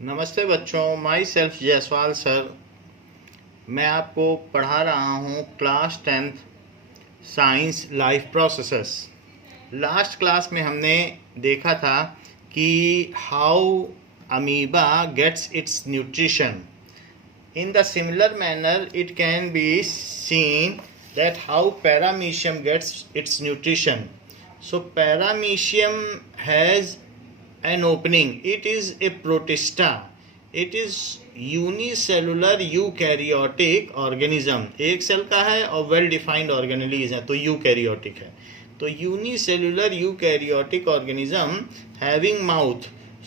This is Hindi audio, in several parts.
नमस्ते बच्चों, माई सेल्फ जयसवाल सर। मैं आपको पढ़ा रहा हूँ class 10th science life processes. Last class में हमने देखा था कि how amoeba gets its nutrition. In the similar manner, it can be seen that how paramecium gets its nutrition. So paramecium has an opening. It is a protista. It is unicellular eukaryotic organism. एक सेल का है और वेल डिफाइंड ऑर्गेनेलिज है, तो यूकैरियोटिक है। तो unicellular eukaryotic organism having mouth,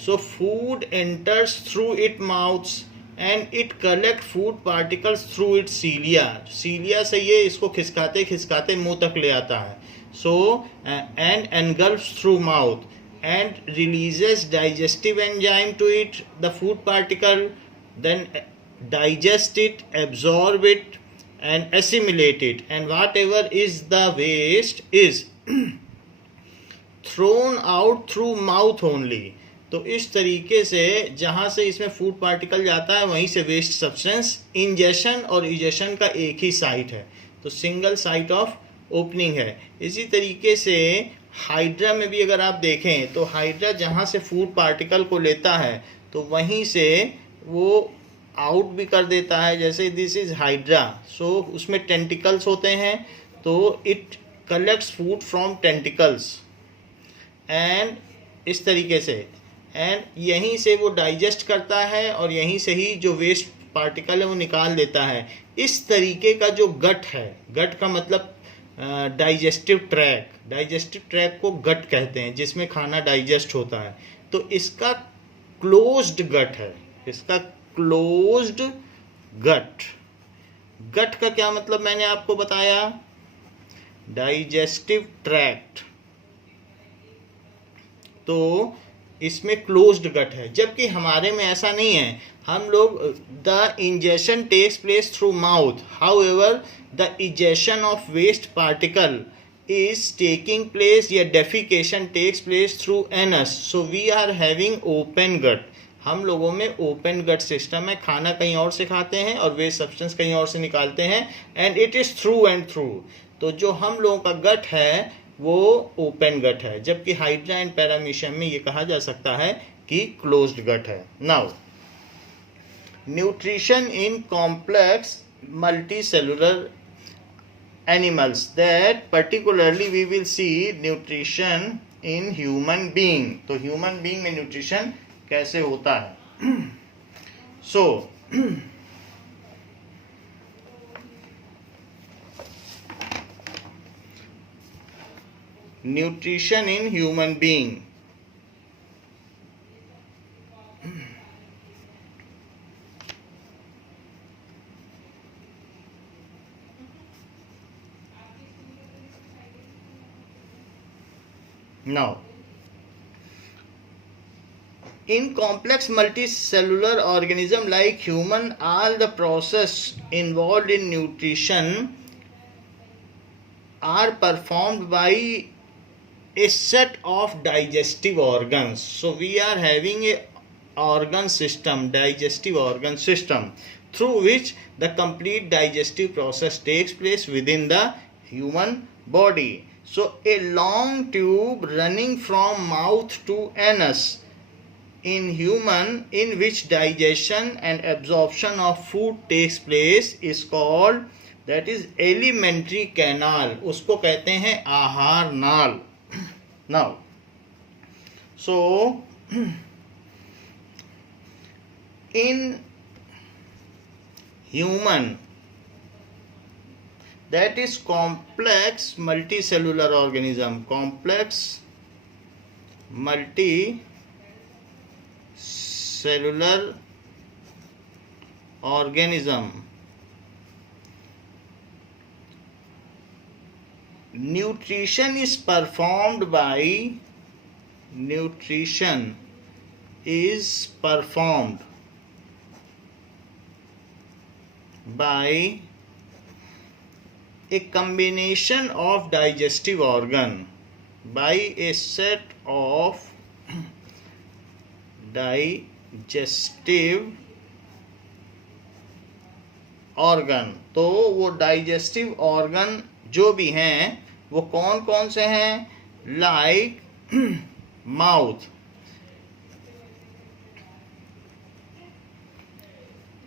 so food enters through it mouths and it collect food particles through it cilia. Cilia से ये इसको खिसकाते खिसकाते मुंह तक ले आता है। So and engulfs through mouth and releases digestive enzyme to it, the food particle, then digest it, absorb it and assimilate it, and whatever is the waste is thrown out through mouth only. तो इस तरीके से जहाँ से इसमें फूड पार्टिकल जाता है वहीं से वेस्ट सब्सटेंस इंजेशन और इजेशन का एक ही साइट है, तो सिंगल साइट ऑफ ओपनिंग है। इसी तरीके से हाइड्रा में भी अगर आप देखें तो हाइड्रा जहाँ से फूड पार्टिकल को लेता है तो वहीं से वो आउट भी कर देता है। जैसे दिस इज हाइड्रा, सो उसमें टेंटिकल्स होते हैं, तो it collects food from tentacles and इस तरीके से, एंड यहीं से वो डाइजेस्ट करता है और यहीं से ही जो वेस्ट पार्टिकल है वो निकाल देता है। इस तरीके का जो गट है, गट का मतलब डाइजेस्टिव ट्रैक, डाइजेस्टिव ट्रैक को गट कहते हैं जिसमें खाना डाइजेस्ट होता है। तो इसका क्लोज्ड गट है, इसका क्लोज्ड गट। गट का क्या मतलब मैंने आपको बताया, डाइजेस्टिव ट्रैक्ट, तो इसमें क्लोज्ड गट है। जबकि हमारे में ऐसा नहीं है, हम लोग the ingestion takes place through mouth, however the egestion of waste particle is taking place या defecation takes place through anus, so we are having open gut। हम लोगों में ओपन गट सिस्टम है, खाना कहीं और से खाते हैं और वेस्ट सब्सटेंस कहीं और से निकालते हैं, and it is through and through. तो जो हम लोगों का गट है वो ओपन गट है, जबकि हाइड्रा एंड पैरामीशियम में ये कहा जा सकता है कि क्लोज्ड गट है। Now nutrition in complex multicellular animals, that particularly we will see nutrition in human being। तो human being में nutrition कैसे होता है। so nutrition in human being, now in complex multicellular organism like human, all the process involved in nutrition are performed by a set of digestive organs। so we are having a organ system, digestive organ system, through which the complete digestive process takes place within the human body। so a long tube running from mouth to anus in human, in which digestion and absorption of food takes place, is called, that is alimentary canal, उसको कहते हैं आहार नाल। now so in human, that is complex multicellular organism, complex multicellular organism, nutrition is performed by a combination of digestive organ, by a set of digestive digestive organ. तो वो डाइजेस्टिव ऑर्गन जो भी हैं वो कौन कौन से हैं? लाइक माउथ,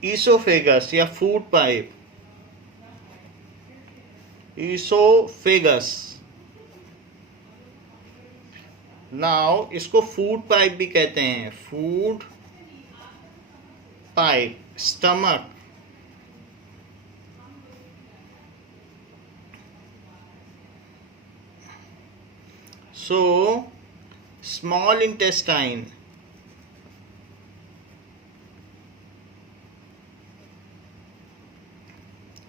ईसोफेगस या फूड पाइप, ईसोफेगस। नाउ इसको फूड पाइप भी कहते हैं, food pipe. Stomach, so small intestine,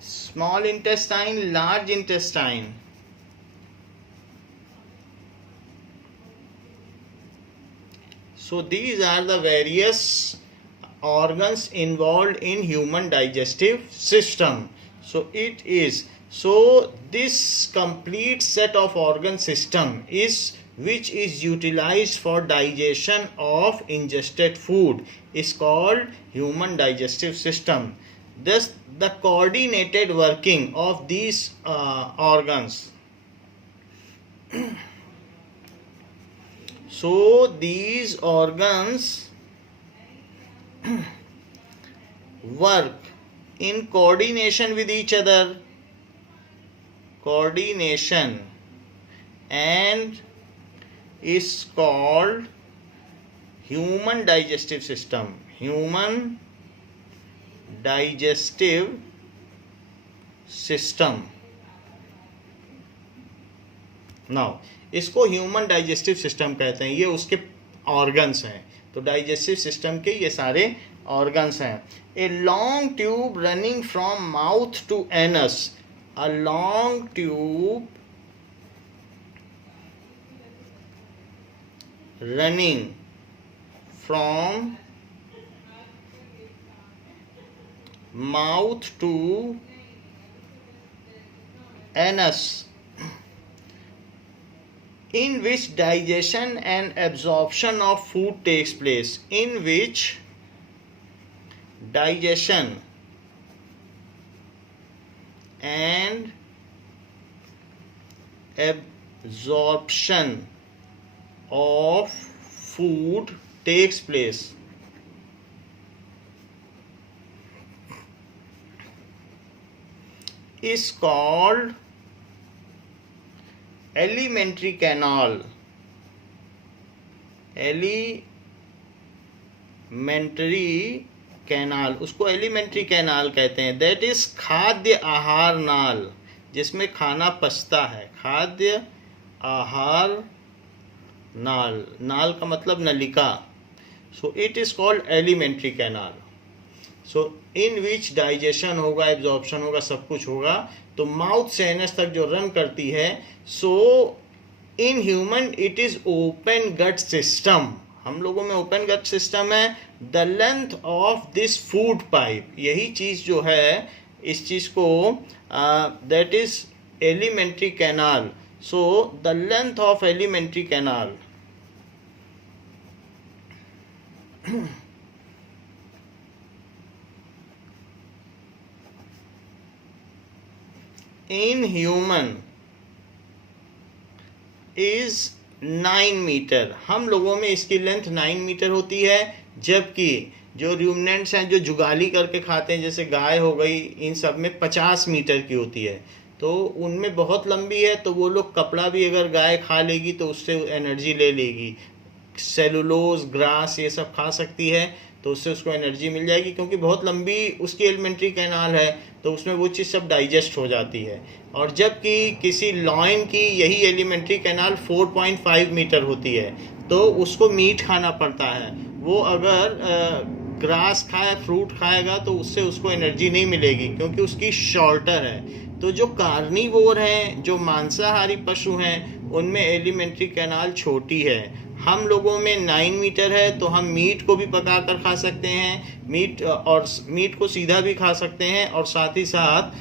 small intestine, large intestine. So these are the various organs involved in human digestive system. So it is, so this complete set of organ system is which is utilized for digestion of ingested food is called human digestive system. Thus the coordinated working of these organs. So these organs work in coordination with each other, coordination, and is called human digestive system, human digestive system. Now इसको ह्यूमन डाइजेस्टिव सिस्टम कहते हैं, ये उसके ऑर्गन्स हैं। तो डाइजेस्टिव सिस्टम के ये सारे ऑर्गन्स हैं। A long tube running from mouth to anus, a long tube running from mouth to anus, in which digestion and absorption of food takes place, in which digestion and absorption of food takes place. Is called alimentary canal, alimentary canal, उसको एलिमेंट्री कैनाल कहते हैं। दैट इज खाद्य आहार नाल, जिसमें खाना पचता है। खाद्य आहार नाल, नाल का मतलब नलिका। So it is called elementary canal. So in which digestion होगा, एब्जॉर्प्शन होगा, सब कुछ होगा। तो माउथ से एनस तक जो रन करती है, so in human it is open gut system. हम लोगों में ओपन गट सिस्टम है। The length of this food pipe, यही चीज जो है, इस चीज को that is alimentary canal. So the length of alimentary canal in human is 9 meter. हम लोगों में इसकी लेंथ 9 मीटर होती है, जबकि जो रूमिनेंट्स हैं, जो जुगाली करके खाते हैं, जैसे गाय हो गई, इन सब में 50 मीटर की होती है। तो उनमें बहुत लंबी है, तो वो लोग कपड़ा भी अगर गाय खा लेगी तो उससे एनर्जी ले लेगी। सेलुलोज, ग्रास, ये सब खा सकती है, तो उससे उसको एनर्जी मिल जाएगी, क्योंकि बहुत लंबी उसकी एलिमेंट्री कैनाल है, तो उसमें वो चीज़ सब डाइजेस्ट हो जाती है। और जबकि किसी लॉयन की यही एलिमेंट्री कैनाल 4.5 मीटर होती है, तो उसको मीट खाना पड़ता है। वो अगर ग्रास खाए, फ्रूट खाएगा, तो उससे उसको एनर्जी नहीं मिलेगी, क्योंकि उसकी शॉर्टर है। तो जो कार्निवोर हैं, जो मांसाहारी पशु हैं, उनमें एलिमेंट्री कैनाल छोटी है। हम लोगों में 9 मीटर है, तो हम मीट को भी पका कर खा सकते हैं, मीट को सीधा भी खा सकते हैं, और साथ ही साथ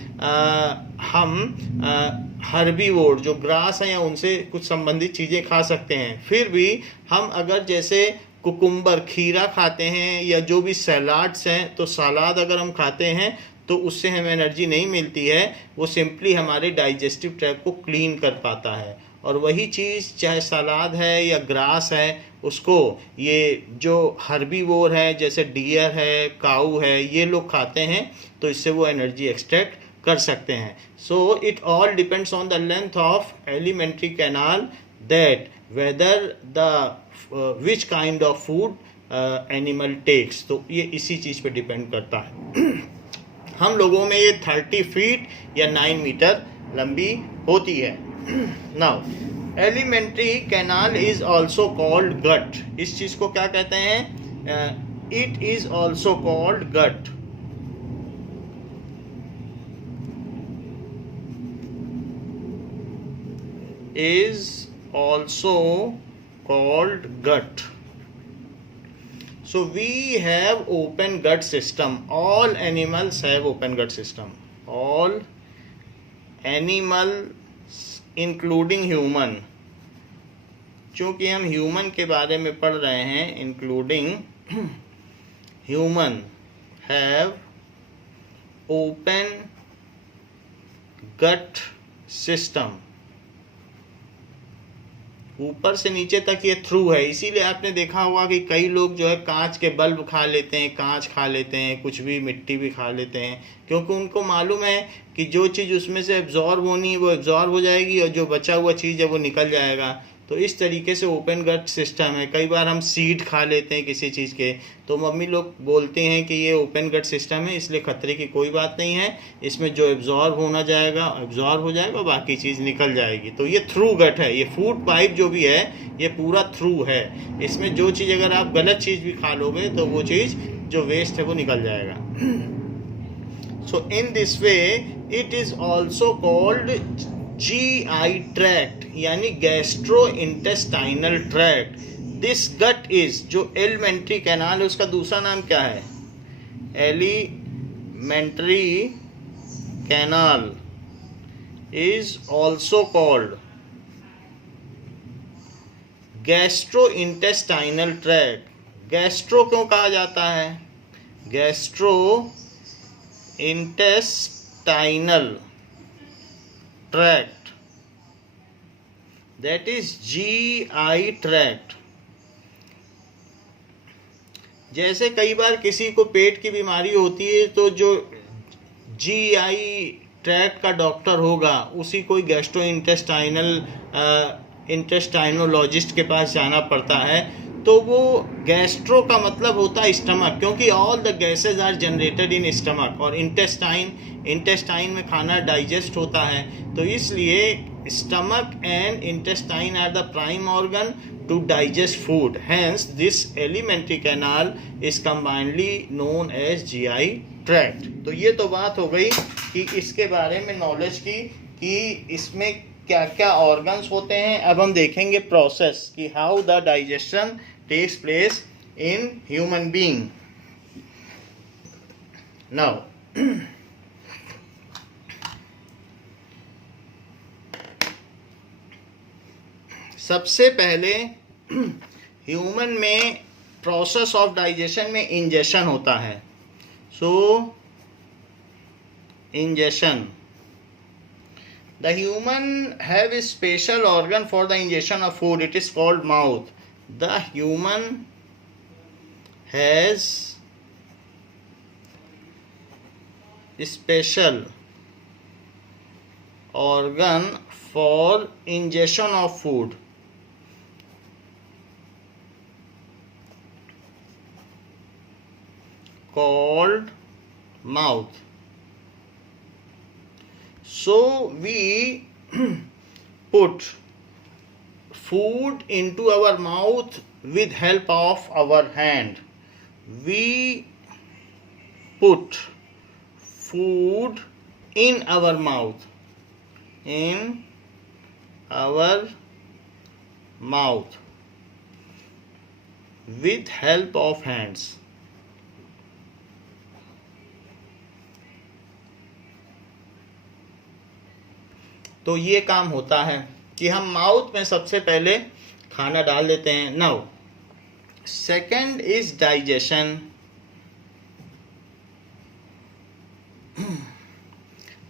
हम हर्बीवोर जो ग्रास है या उनसे कुछ संबंधित चीज़ें खा सकते हैं। फिर भी हम अगर जैसे कुकुम्बर खीरा खाते हैं या जो भी सलाड्स हैं, तो सलाद अगर हम खाते हैं तो उससे हमें एनर्जी नहीं मिलती है, वो सिंपली हमारे डाइजेस्टिव ट्रैक्ट को क्लीन कर पाता है। और वही चीज़ चाहे सलाद है या ग्रास है, उसको ये जो हर्बीवोर है जैसे डियर है, काऊ है, ये लोग खाते हैं तो इससे वो एनर्जी एक्सट्रैक्ट कर सकते हैं। So it all depends on the length of alimentary canal, that whether the which kind of food animal takes. तो ये इसी चीज़ पे डिपेंड करता है। हम लोगों में ये 30 फीट या 9 मीटर लंबी होती है। Now alimentary canal is also called gut. इस चीज़ को क्या कहते हैं? It is also called gut. is also called gut. So we have open gut system. All animals have open gut system. All animals including human. चूँकि हम ह्यूमन के बारे में पढ़ रहे हैं, including human have open gut system. ऊपर से नीचे तक ये थ्रू है। इसीलिए आपने देखा होगा कि कई लोग जो है कांच के बल्ब खा लेते हैं, कांच खा लेते हैं, कुछ भी मिट्टी भी खा लेते हैं, क्योंकि उनको मालूम है कि जो चीज़ उसमें से एब्जॉर्ब होनी है वो एब्जॉर्ब हो जाएगी और जो बचा हुआ चीज़ है वो निकल जाएगा। तो इस तरीके से ओपन गट सिस्टम है। कई बार हम सीड खा लेते हैं किसी चीज़ के, तो मम्मी लोग बोलते हैं कि ये ओपन गट सिस्टम है, इसलिए खतरे की कोई बात नहीं है, इसमें जो एब्जॉर्ब होना जाएगा एब्जॉर्ब हो जाएगा, बाकी चीज़ निकल जाएगी। तो ये थ्रू गट है। ये फूड पाइप जो भी है ये पूरा थ्रू है। इसमें जो चीज़ अगर आप गलत चीज़ भी खा लोगे तो वो चीज़ जो वेस्ट है वो निकल जाएगा। So in this way it is also called GI tract, यानी gastro intestinal tract. This gut is, जो एलिमेंट्री कैनाल है उसका दूसरा नाम क्या है? Alimentary canal is also called gastro intestinal tract. Gastro क्यों कहा जाता है? Gastro intestinal tract, that is GI tract. जैसे कई बार किसी को पेट की बीमारी होती है तो जो GI ट्रैक्ट का डॉक्टर होगा उसी कोई गैस्ट्रो इंटेस्टाइनोलॉजिस्ट के पास जाना पड़ता है। तो वो गैस्ट्रो का मतलब होता है स्टमक, क्योंकि all the gases are generated in stomach, और इंटेस्टाइन में खाना डाइजेस्ट होता है। तो इसलिए stomach and intestine are the prime organ to digest food, hence this alimentary canal is combinedly known as GI tract. तो ये तो बात हो गई कि इसके बारे में नॉलेज की कि इसमें क्या क्या ऑर्गन्स होते हैं। अब हम देखेंगे प्रोसेस कि how the digestion takes place in human being. Now सबसे पहले ह्यूमन में प्रोसेस ऑफ डाइजेशन में इंजेशन होता है। So ingestion, the human have a special organ for the ingestion of food. It is called mouth. The human has a special organ for ingestion of food called mouth. So we put food into our mouth with help of our hand. We put food in our mouth. In our mouth with help of hands. तो ये काम होता है कि हम माउथ में सबसे पहले खाना डाल देते हैं। Now Second is digestion.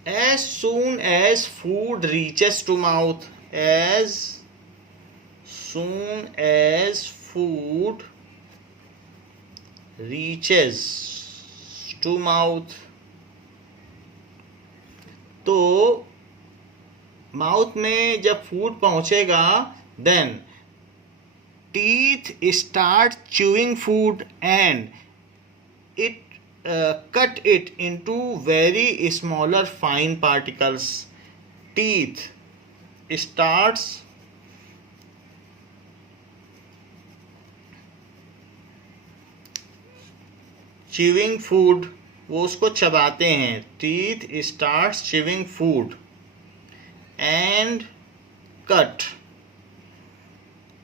As soon as food reaches to mouth, as soon as food reaches to mouth, तो माउथ में जब फूड पहुंचेगा, then teeth start chewing food and it cut it into very smaller fine particles. Teeth starts chewing food, वो उसको चबाते हैं. Teeth starts chewing food and cut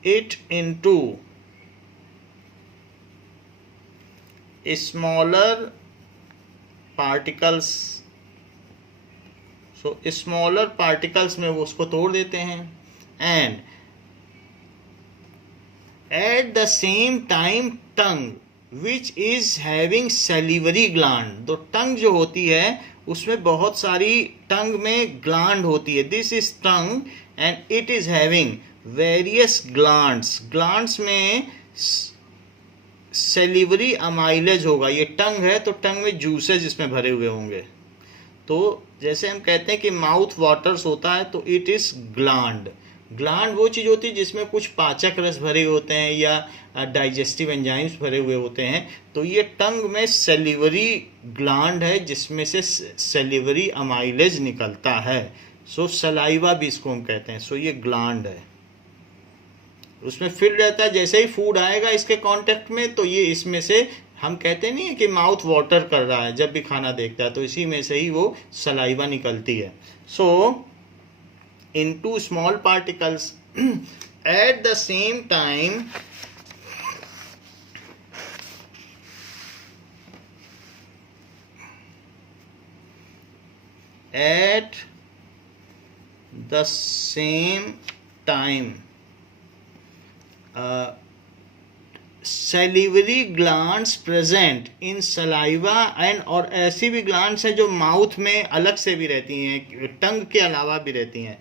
it into smaller particles. So smaller particles में वो उसको तोड़ देते हैं. And at the same time tongue which is having salivary gland, तो टंग जो होती है उसमें बहुत सारी टंग में ग्लैंड होती है. This is tongue and it is having various glands. Glands में सेलिवरी अमाइलेज होगा. ये टंग है तो टंग में जूसेस इसमें भरे हुए होंगे. तो जैसे हम कहते हैं कि माउथ वाटर्स होता है, तो इट इज ग्लैंड. ग्लैंड वो चीज़ होती है जिसमें कुछ पाचक रस भरे होते हैं या डाइजेस्टिव एंजाइम्स भरे हुए होते हैं. तो ये टंग में सेलिवरी ग्लैंड है जिसमें से सेलिवरी अमाइलेज निकलता है. सो सलाइवा भी इसको हम कहते हैं. सो ये ग्लैंड है, उसमें फिल रहता है. जैसे ही फूड आएगा इसके कांटेक्ट में, तो ये इसमें से हम कहते नहीं है कि माउथ वाटर कर रहा है जब भी खाना देखता है, तो इसी में से ही वो सलाइवा निकलती है. सो into small particles at the same time salivary glands present in saliva and और ऐसी भी ग्लैंड्स हैं जो माउथ में अलग से भी रहती हैं, टंग के अलावा भी रहती हैं.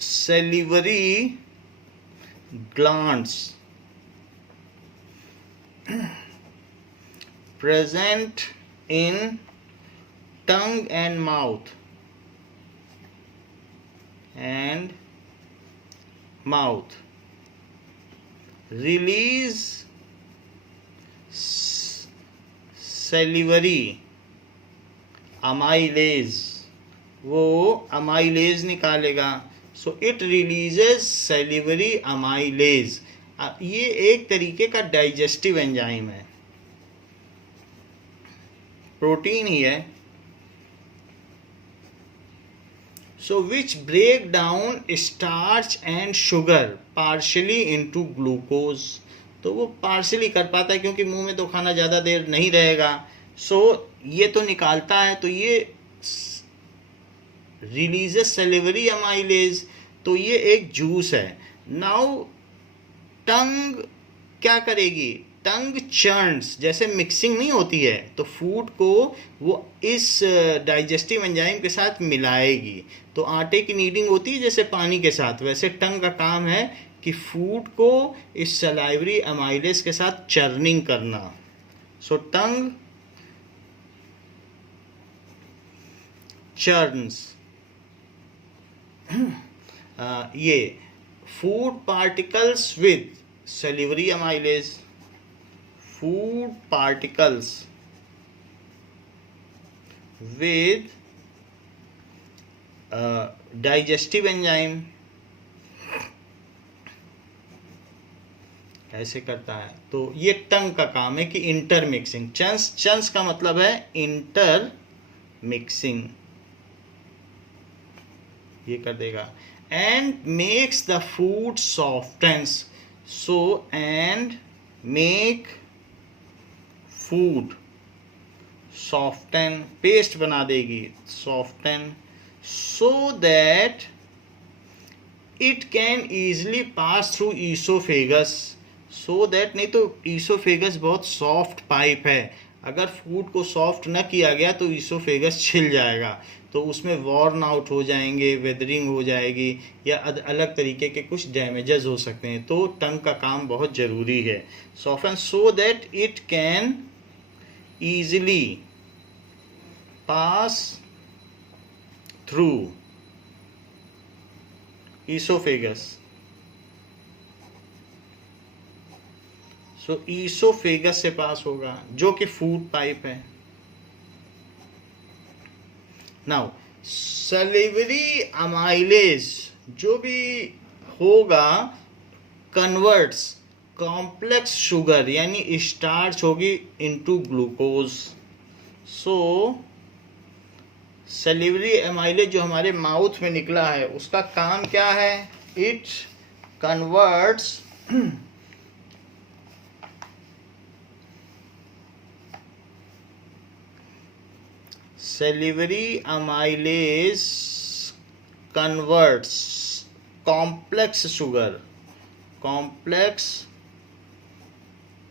salivary glands present in tongue and mouth release salivary amylase. वो अमाइलेज निकालेगा. So it releases salivary amylase. ये एक तरीके का डाइजेस्टिव एंजाइम है, प्रोटीन ही है. So which break down starch and sugar partially into glucose. तो वो पार्शली कर पाता है क्योंकि मुंह में तो खाना ज़्यादा देर नहीं रहेगा. सो ये तो निकालता है, तो ये रिलीजेस सेलिवरी अमाइलेज. तो ये एक जूस है. नाउ टंग क्या करेगी? टंग चर्न्स, जैसे मिक्सिंग नहीं होती है तो फूड को वो इस डाइजेस्टिव एंजाइम के साथ मिलाएगी. तो आटे की नीडिंग होती है जैसे पानी के साथ, वैसे टंग का काम है कि फूड को इस सलाइवरी अमाइलेज के साथ चर्निंग करना. सो टंग चर्न्स ये food particles with salivary amylase. Food particles with digestive enzyme ऐसे करता है. तो ये टंग का काम है कि इंटर मिक्सिंग. चंस का मतलब है इंटर मिक्सिंग, ये कर देगा. And makes the food softens. So and make food soften, paste बना देगी, soften, so that it can easily pass through oesophagus. So that, नहीं तो ईसोफेगस बहुत सॉफ्ट पाइप है, अगर फूड को सॉफ्ट न किया गया तो ईसोफेगस छिल जाएगा, तो उसमें वॉर्न आउट हो जाएंगे, वेदरिंग हो जाएगी, या अलग तरीके के कुछ डैमेजेस हो सकते हैं। तो टंग का काम बहुत ज़रूरी है। Soften so that it can easily pass through oesophagus. So oesophagus से पास होगा, जो कि फूड पाइप है। नाउ सलिवरी अमाइलेज जो भी होगा कन्वर्ट्स कॉम्प्लेक्स शुगर यानी स्टार्च होगी इनटू ग्लूकोज। सो सलिवरी अमाइलेज जो हमारे माउथ में निकला है उसका काम क्या है? It converts salivary amylase converts complex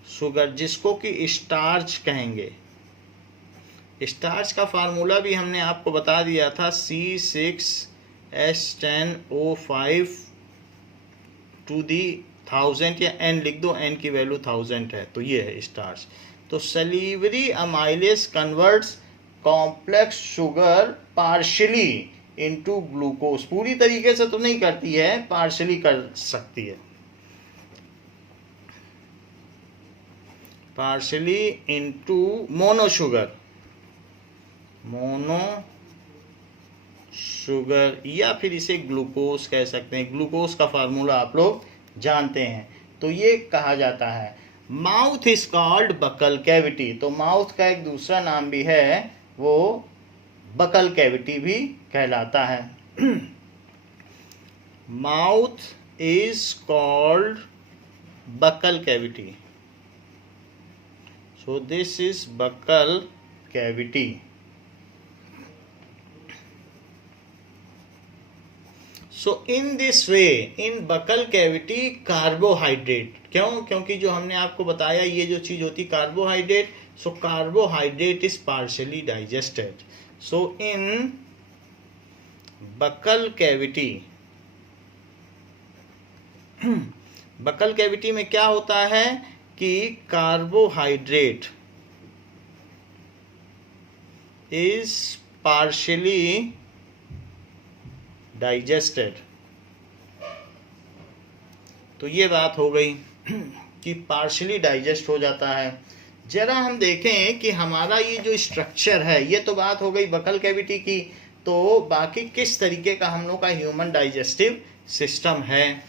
sugar जिसको कि स्टार्च कहेंगे। स्टार्च का फार्मूला भी हमने आपको बता दिया था, C6H10O5 टू दी 1000, या n लिख दो, n की वैल्यू 1000 है, तो ये है स्टार्च। तो सलीवरी amylase converts complex sugar partially into glucose, पूरी तरीके से तो नहीं करती है, पार्शियली कर सकती है, पार्शियली इनटू मोनो शुगर, या फिर इसे ग्लूकोज कह सकते हैं। ग्लूकोज का फार्मूला आप लोग जानते हैं। तो ये कहा जाता है mouth is called buccal cavity. तो माउथ का एक दूसरा नाम भी है, वो बकल कैविटी भी कहलाता है। Mouth is called buccal cavity. So this is buccal cavity. So in this way in buccal cavity carbohydrate, क्यों? क्योंकि जो हमने आपको बताया ये जो चीज होती carbohydrate, so carbohydrate is partially digested. So in buccal cavity में क्या होता है कि कार्बोहाइड्रेट इज पार्शियली डाइजेस्टेड। तो ये बात हो गई कि पार्शियली डाइजेस्ट हो जाता है। जरा हम देखें कि हमारा ये जो स्ट्रक्चर है, ये तो बात हो गई बकल कैविटी की, तो बाकी किस तरीके का हम लोग का ह्यूमन डाइजेस्टिव सिस्टम है।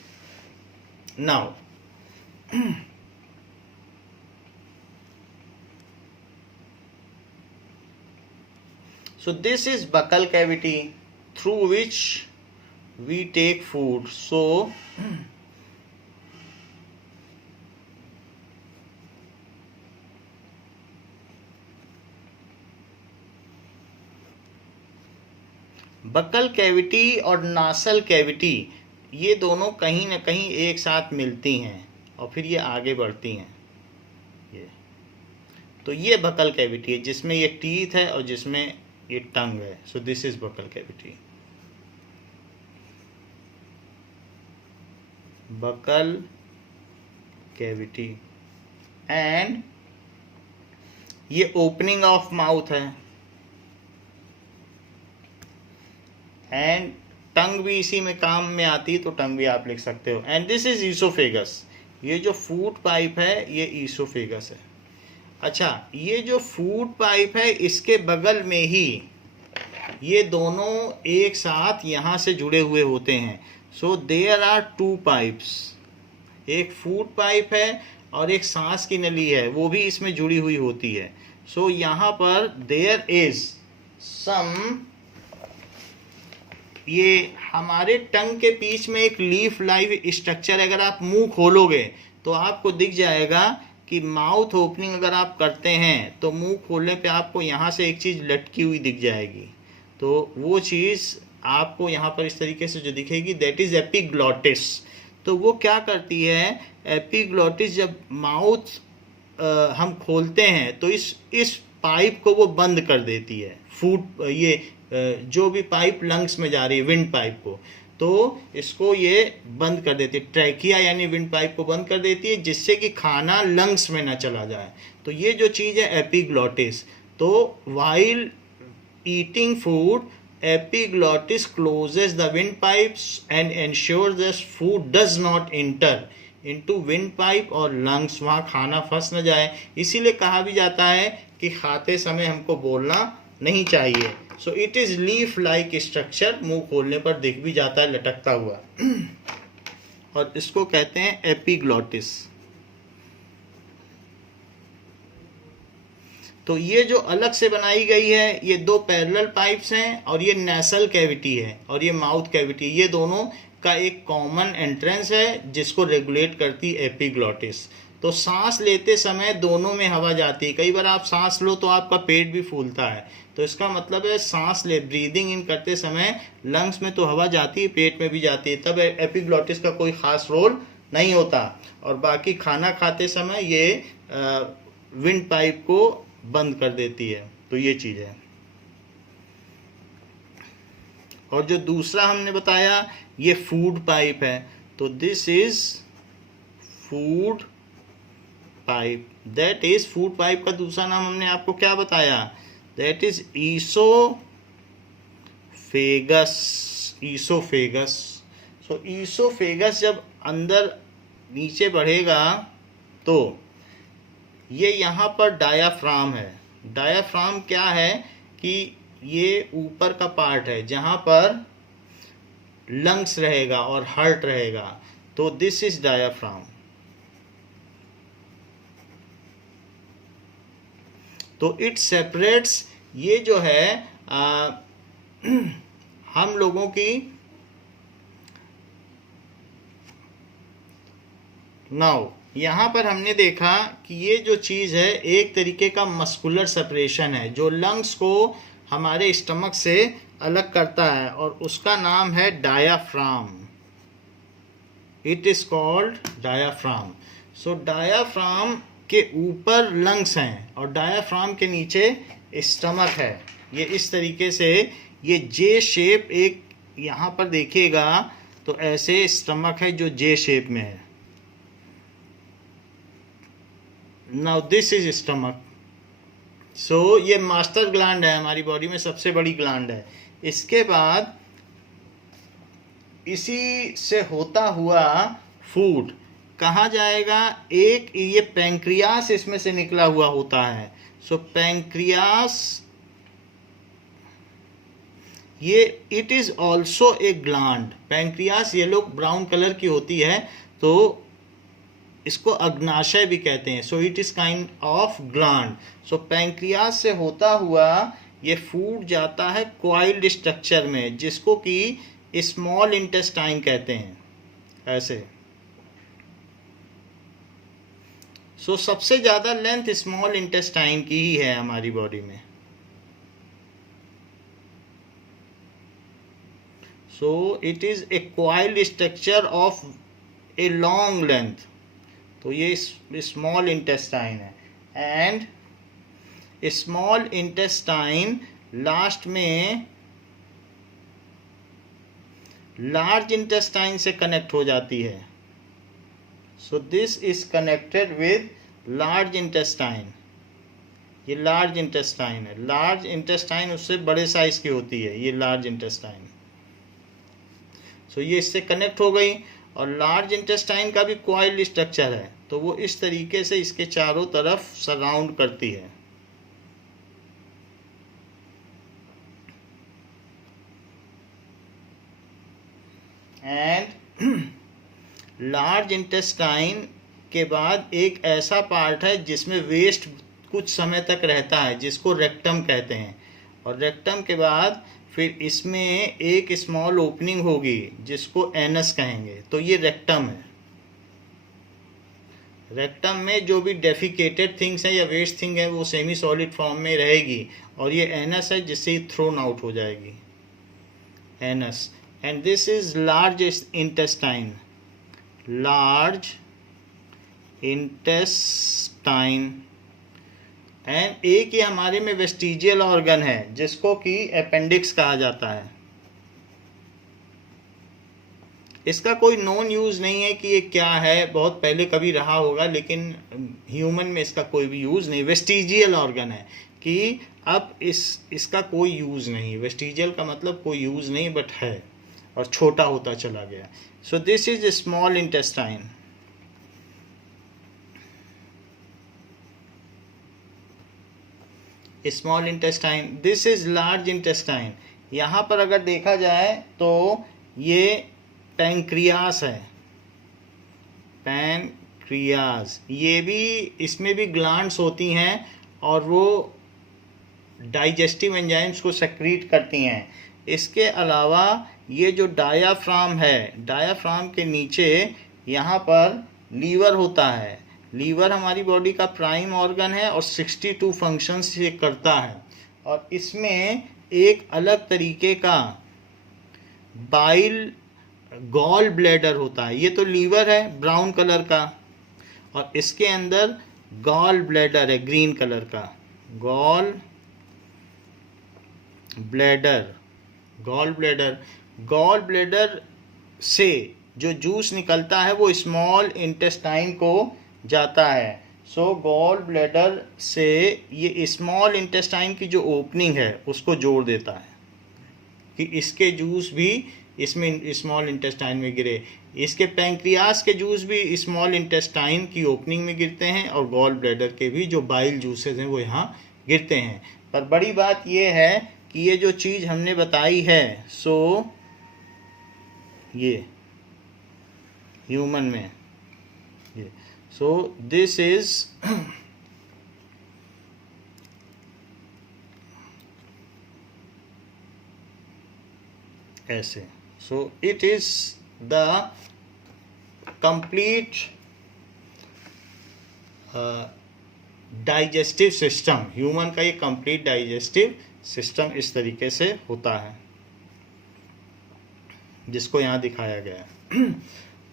Now so this is buccal cavity through which we take food. So buccal cavity और नासल कैविटी ये दोनों कहीं ना कहीं एक साथ मिलती हैं और फिर ये आगे बढ़ती हैं। तो ये बकल कैविटी है जिसमें ये टीथ है और जिसमें ये टंग है। So this is buccal cavity. Buccal cavity and ये ओपनिंग ऑफ माउथ है एंड टंग भी इसी में काम में आती है, तो टंग भी आप लिख सकते हो। And this is oesophagus. ये जो फूड पाइप है ये ईसोफेगस है। अच्छा, ये जो फूड पाइप है इसके बगल में ही ये दोनों एक साथ यहाँ से जुड़े हुए होते हैं। So there are two pipes, एक फूड पाइप है और एक सांस की नली है, वो भी इसमें जुड़ी हुई होती है। सो यहाँ पर देयर इज सम, ये हमारे टंग के बीच में एक लीफ लाइव स्ट्रक्चर, अगर आप मुंह खोलोगे तो आपको दिख जाएगा कि माउथ ओपनिंग अगर आप करते हैं तो मुंह खोलने पे आपको यहाँ से एक चीज़ लटकी हुई दिख जाएगी। तो वो चीज़ आपको यहाँ पर इस तरीके से जो दिखेगी दैट इज एपिग्लॉटिस। तो वो क्या करती है, एपिग्लॉटिस जब माउथ हम खोलते हैं तो इस पाइप को वो बंद कर देती है, फूड ये जो भी पाइप लंग्स में जा रही है विंड पाइप को, तो इसको ये बंद कर देती है, ट्रैकिया यानी विंड पाइप को बंद कर देती है, जिससे कि खाना लंग्स में ना चला जाए। तो ये जो चीज़ है एपिग्लॉटिस, तो while eating food epiglottis closes the windpipes and ensures the food does not enter into windpipe और lungs, वहाँ खाना फंस न जाए। इसीलिए कहा भी जाता है कि खाते समय हमको बोलना नहीं चाहिए। So it is leaf like structure, मुंह खोलने पर दिख भी जाता है लटकता हुआ और इसको कहते हैं एपिग्लॉटिस। तो ये जो अलग से बनाई गई है, ये दो पैरेलल पाइप्स हैं और ये नेसल कैविटी है और ये माउथ कैविटी, ये दोनों का एक कॉमन एंट्रेंस है जिसको रेगुलेट करती है एपिग्लॉटिस। तो सांस लेते समय दोनों में हवा जाती है। कई बार आप सांस लो तो आपका पेट भी फूलता है, तो इसका मतलब है सांस ले ब्रीदिंग इन करते समय लंग्स में तो हवा जाती है, पेट में भी जाती है, तब एपिग्लॉटिस का कोई ख़ास रोल नहीं होता। और बाकी खाना खाते समय ये विंड पाइप को बंद कर देती है। तो ये चीज़ है। और जो दूसरा हमने बताया ये फूड पाइप है, तो this is food pipe, that is food pipe का दूसरा नाम हमने आपको क्या बताया, that is oesophagus. So oesophagus जब अंदर नीचे बढ़ेगा तो ये यहाँ पर डायाफ्राम है। डायाफ्राम क्या है कि ये ऊपर का पार्ट है जहाँ पर लंग्स रहेगा और हार्ट रहेगा, तो दिस इज डायाफ्राम। तो इट सेपरेट्स, ये जो है हम लोगों की नाउ यहाँ पर हमने देखा कि ये जो चीज़ है एक तरीके का मस्कुलर सेपरेशन है जो लंग्स को हमारे स्टमक से अलग करता है और उसका नाम है diaphragm. It is called diaphragm. So diaphragm के ऊपर लंग्स हैं और डायाफ्राम के नीचे स्टमक है। ये इस तरीके से ये जे शेप, एक यहाँ पर देखिएगा तो ऐसे स्टमक है जो जे शेप में है। Now this is stomach. सो ये मास्टर ग्लैंड है, हमारी बॉडी में सबसे बड़ी ग्लैंड है। इसके बाद इसी से होता हुआ फूड कहाँ जाएगा, एक ये पैंक्रियास इसमें से निकला हुआ होता है। सो पैंक्रियास ये it is also a gland. Pancreas ये लोग ब्राउन कलर की होती है, तो इसको अग्नाशय भी कहते हैं। So it is kind of gland. So pancreas से होता हुआ ये फूड जाता है कॉइल्ड स्ट्रक्चर में, जिसको कि स्मॉल इंटेस्टाइन कहते हैं ऐसे। सो सबसे ज़्यादा लेंथ स्मॉल इंटेस्टाइन की ही है हमारी बॉडी में। So it is a coiled structure of a long length. तो ये स्मॉल इंटेस्टाइन है। एंड स्मॉल इंटेस्टाइन लास्ट में लार्ज इंटेस्टाइन से कनेक्ट हो जाती है। So this is connected with large intestine. ये लार्ज इंटेस्टाइन है। लार्ज इंटेस्टाइन उससे बड़े साइज की होती है, ये लार्ज इंटेस्टाइन। सो ये इससे कनेक्ट हो गई। और लार्ज इंटेस्टाइन का भी कॉइल्ड स्ट्रक्चर है, तो वो इस तरीके से इसके चारों तरफ सराउंड करती है। एंड लार्ज इंटेस्टाइन के बाद एक ऐसा पार्ट है जिसमें वेस्ट कुछ समय तक रहता है, जिसको रेक्टम कहते हैं। और रेक्टम के बाद फिर इसमें एक स्मॉल ओपनिंग होगी जिसको एनस कहेंगे। तो ये रेक्टम है। रेक्टम में जो भी डेफिकेटेड थिंग्स हैं या वेस्ट थिंग है वो सेमी सॉलिड फॉर्म में रहेगी, और ये एनस है जिससे ये थ्रोन आउट हो जाएगी, anus. And this is large intestine. Large intestine and एक ये हमारे में वेस्टिजियल ऑर्गन है जिसको कि अपेंडिक्स कहा जाता है। इसका कोई नॉन यूज़ नहीं है कि ये क्या है, बहुत पहले कभी रहा होगा लेकिन ह्यूमन में इसका कोई भी यूज़ नहीं। वेस्टिजियल ऑर्गन है कि अब इसका कोई यूज़ नहीं। वेस्टिजियल का मतलब कोई यूज़ नहीं बट है और छोटा होता चला गया। सो this is small intestine. Small intestine, this is large intestine. यहाँ पर अगर देखा जाए तो ये पैंक्रियास है, पैनक्रियास। ये भी, इसमें भी ग्लैंड्स होती हैं और वो डाइजेस्टिव एंजाइम्स को सेक्रीट करती हैं। इसके अलावा ये जो डायाफ्राम है, डायाफ्राम के नीचे यहाँ पर लीवर होता है। लीवर हमारी बॉडी का प्राइम ऑर्गन है और 62 फंक्शंस ये करता है। और इसमें एक अलग तरीके का बाइल गॉल ब्लैडर होता है। ये तो लीवर है ब्राउन कलर का और इसके अंदर गॉल ब्लैडर है ग्रीन कलर का। Gall bladder, gall bladder, gall bladder से जो जूस निकलता है वो स्मॉल इंटेस्टाइन को जाता है। सो गॉल ब्लैडर से ये स्मॉल इंटेस्टाइन की जो ओपनिंग है उसको जोड़ देता है कि इसके जूस भी इसमें स्मॉल इंटेस्टाइन में गिरे। इसके पैंक्रियास के जूस भी स्मॉल इंटेस्टाइन की ओपनिंग में गिरते हैं और गॉल ब्लैडर के भी जो बाइल जूसेस हैं वो यहाँ गिरते हैं। पर बड़ी बात ये है कि ये जो चीज़ हमने बताई है सो ये ह्यूमन में ये, सो दिस इज ऐसे। So it is the complete digestive system. Human का ये कंप्लीट डाइजेस्टिव सिस्टम इस तरीके से होता है जिसको यहाँ दिखाया गया है।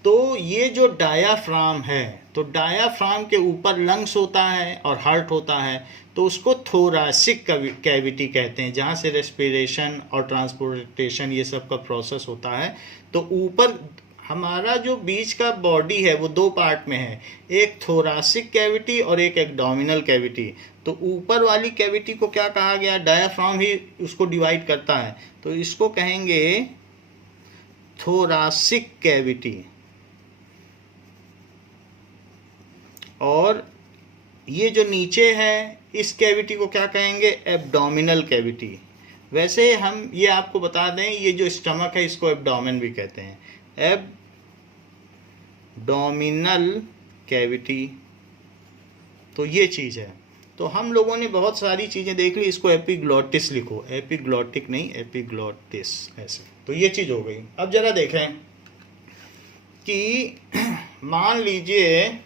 तो ये जो डायाफ्राम है, तो डायाफ्राम के ऊपर लंग्स होता है और हार्ट होता है, तो उसको थोरासिक कैविटी कहते हैं जहाँ से रेस्पिरेशन और ट्रांसपोर्टेशन ये सब का प्रोसेस होता है। तो ऊपर हमारा जो बीच का बॉडी है वो दो पार्ट में है, एक थोरासिक कैविटी और एक एब्डोमिनल कैविटी। तो ऊपर वाली कैविटी को क्या कहा गया, डायाफ्राम ही उसको डिवाइड करता है, तो इसको कहेंगे थोरासिक कैविटी। और ये जो नीचे है इस कैविटी को क्या कहेंगे, एब्डोमिनल कैविटी। वैसे हम ये आपको बता दें, ये जो स्टमक है इसको एब्डोमेन भी कहते हैं, एब्डोमिनल कैविटी। तो ये चीज़ है। तो हम लोगों ने बहुत सारी चीज़ें देख ली, इसको एपिग्लॉटिस लिखो, एपिग्लॉटिक नहीं एपिग्लॉटिस, ऐसे। तो ये चीज़ हो गई। अब जरा देखें कि मान लीजिए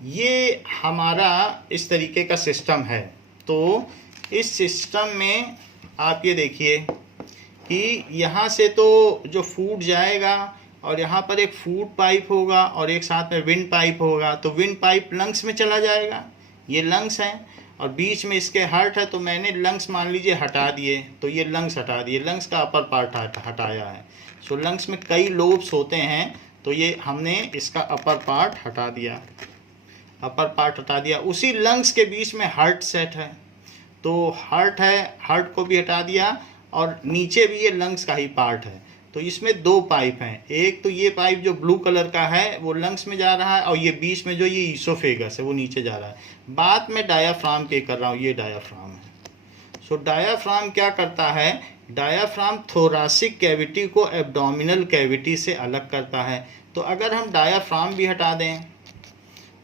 ये हमारा इस तरीके का सिस्टम है। तो इस सिस्टम में आप ये देखिए कि यहाँ से तो जो फूड जाएगा और यहाँ पर एक फूड पाइप होगा और एक साथ में विंड पाइप होगा। तो विंड पाइप लंग्स में चला जाएगा, ये लंग्स हैं, और बीच में इसके हार्ट है। तो मैंने लंग्स मान लीजिए हटा दिए, तो ये लंग्स हटा दिए, लंग्स का अपर पार्ट हटाया है। सो लंग्स में कई लोब्स होते हैं, तो ये हमने इसका अपर पार्ट हटा दिया, अपर पार्ट हटा दिया। उसी लंग्स के बीच में हार्ट सेट है, तो हार्ट है, हार्ट को भी हटा दिया, और नीचे भी ये लंग्स का ही पार्ट है। तो इसमें दो पाइप हैं, एक तो ये पाइप जो ब्लू कलर का है वो लंग्स में जा रहा है, और ये बीच में जो ये ईसोफेगस है वो नीचे जा रहा है। बात मैं डायाफ्राम की कर रहा हूँ, ये डायाफ्राम है। सो डायाफ्राम क्या करता है, डायाफ्राम थोरासिक कैविटी को एब्डोमिनल कैविटी से अलग करता है। तो अगर हम डायाफ्राम भी हटा दें,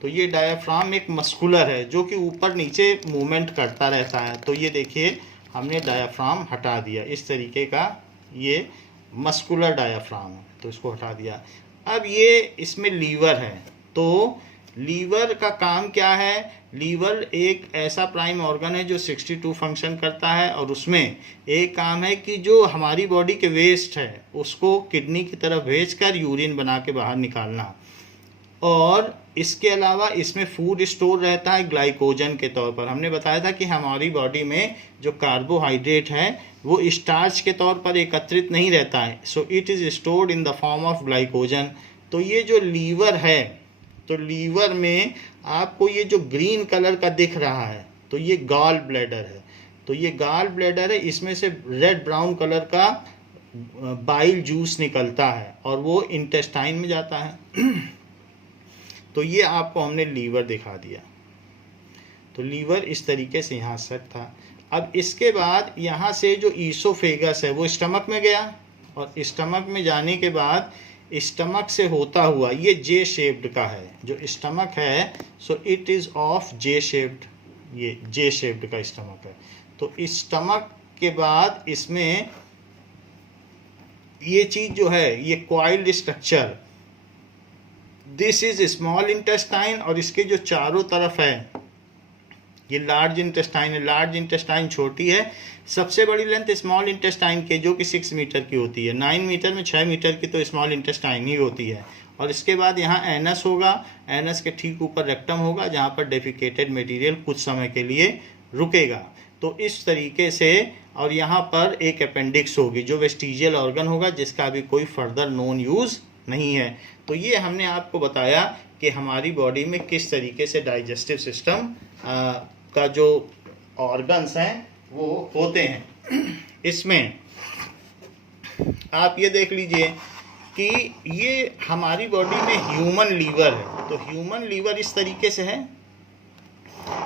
तो ये डायाफ्राम एक मस्कुलर है जो कि ऊपर नीचे मूवमेंट करता रहता है। तो ये देखिए हमने डायाफ्राम हटा दिया, इस तरीके का ये मस्कुलर डायाफ्राम है, तो इसको हटा दिया। अब ये इसमें लीवर है, तो लीवर का काम क्या है, लीवर एक ऐसा प्राइम ऑर्गन है जो 62 फंक्शन करता है, और उसमें एक काम है कि जो हमारी बॉडी के वेस्ट है उसको किडनी की तरफ भेजकर यूरिन बना के बाहर निकालना। और इसके अलावा इसमें फूड स्टोर रहता है ग्लाइकोजन के तौर पर। हमने बताया था कि हमारी बॉडी में जो कार्बोहाइड्रेट है वो स्टार्च के तौर पर एकत्रित नहीं रहता है, so it is stored in the form of glycogen. तो ये जो लीवर है, तो लीवर में आपको ये जो ग्रीन कलर का दिख रहा है, तो ये गॉल ब्लैडर है। तो ये गॉल ब्लैडर है, इसमें से रेड ब्राउन कलर का बाइल जूस निकलता है और वो इंटेस्टाइन में जाता है। तो ये आपको हमने लीवर दिखा दिया। तो लीवर इस तरीके से यहाँ सेट था। अब इसके बाद यहाँ से जो ईसोफेगस है वो स्टमक में गया, और स्टमक में जाने के बाद स्टमक से होता हुआ ये जे शेप्ड का है जो स्टमक है, so it is of J shaped, ये जे शेप्ड का स्टमक है। तो इस स्टमक के बाद इसमें ये चीज़ जो है, ये coiled structure, this is small intestine, और इसके जो चारों तरफ है ये लार्ज इंटेस्टाइन है। लार्ज इंटेस्टाइन छोटी है, सबसे बड़ी लेंथ स्मॉल इंटेस्टाइन की जो कि 6 मीटर की होती है। 9 मीटर में 6 मीटर की तो स्मॉल इंटेस्टाइन ही होती है। और इसके बाद यहाँ एनस होगा, एनस के ठीक ऊपर रेक्टम होगा जहाँ पर डेफिकेटेड मटेरियल कुछ समय के लिए रुकेगा। तो इस तरीके से, और यहाँ पर एक अपेंडिक्स होगी जो वेस्टिजियल ऑर्गन होगा जिसका अभी कोई फर्दर नोन यूज़ नहीं है। तो ये हमने आपको बताया कि हमारी बॉडी में किस तरीके से डाइजेस्टिव सिस्टम का जो ऑर्गन्स हैं वो होते हैं। इसमें आप ये देख लीजिए कि ये हमारी बॉडी में ह्यूमन लीवर है। तो ह्यूमन लीवर इस तरीके से है।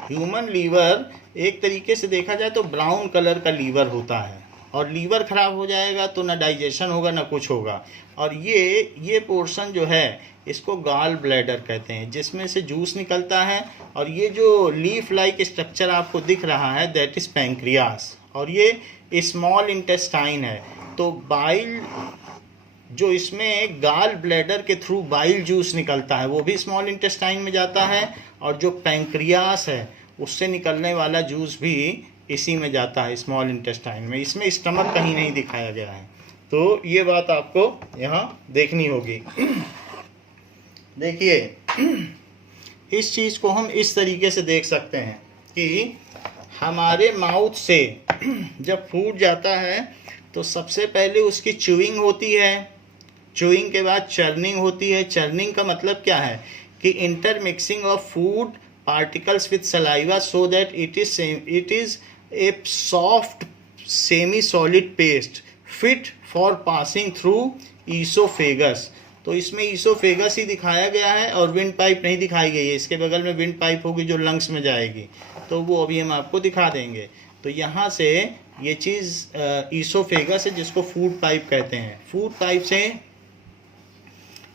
ह्यूमन लीवर एक तरीके से देखा जाए तो ब्राउन कलर का लीवर होता है, और लीवर खराब हो जाएगा तो ना डाइजेशन होगा ना कुछ होगा। और ये पोर्शन जो है इसको गॉल ब्लैडर कहते हैं, जिसमें से जूस निकलता है। और ये जो लीफ लाइक स्ट्रक्चर आपको दिख रहा है दैट इज़ पैंक्रियास, और ये स्मॉल इंटेस्टाइन है। तो बाइल जो इसमें गॉल ब्लैडर के थ्रू बाइल जूस निकलता है वो भी स्मॉल इंटेस्टाइन में जाता है, और जो पैंक्रियास है उससे निकलने वाला जूस भी इसी में जाता है, स्मॉल इंटेस्टाइन में। इसमें स्टमक कहीं नहीं दिखाया गया है। तो ये बात आपको यहाँ देखनी होगी। देखिए, इस चीज़ को हम इस तरीके से देख सकते हैं कि हमारे माउथ से जब फूड जाता है तो सबसे पहले उसकी च्यूइंग होती है, च्यूइंग के बाद चर्निंग होती है। चर्निंग का मतलब क्या है कि intermixing of food particles with saliva so that it is a soft semi solid paste fit for passing through esophagus। तो इसमें ईसोफेगस ही दिखाया गया है और विंड पाइप नहीं दिखाई गई है। इसके बगल में विंड पाइप होगी जो लंग्स में जाएगी, तो वो अभी हम आपको दिखा देंगे। तो यहाँ से ये चीज़ ईसोफेगस है जिसको फूड पाइप कहते हैं। फूड पाइप से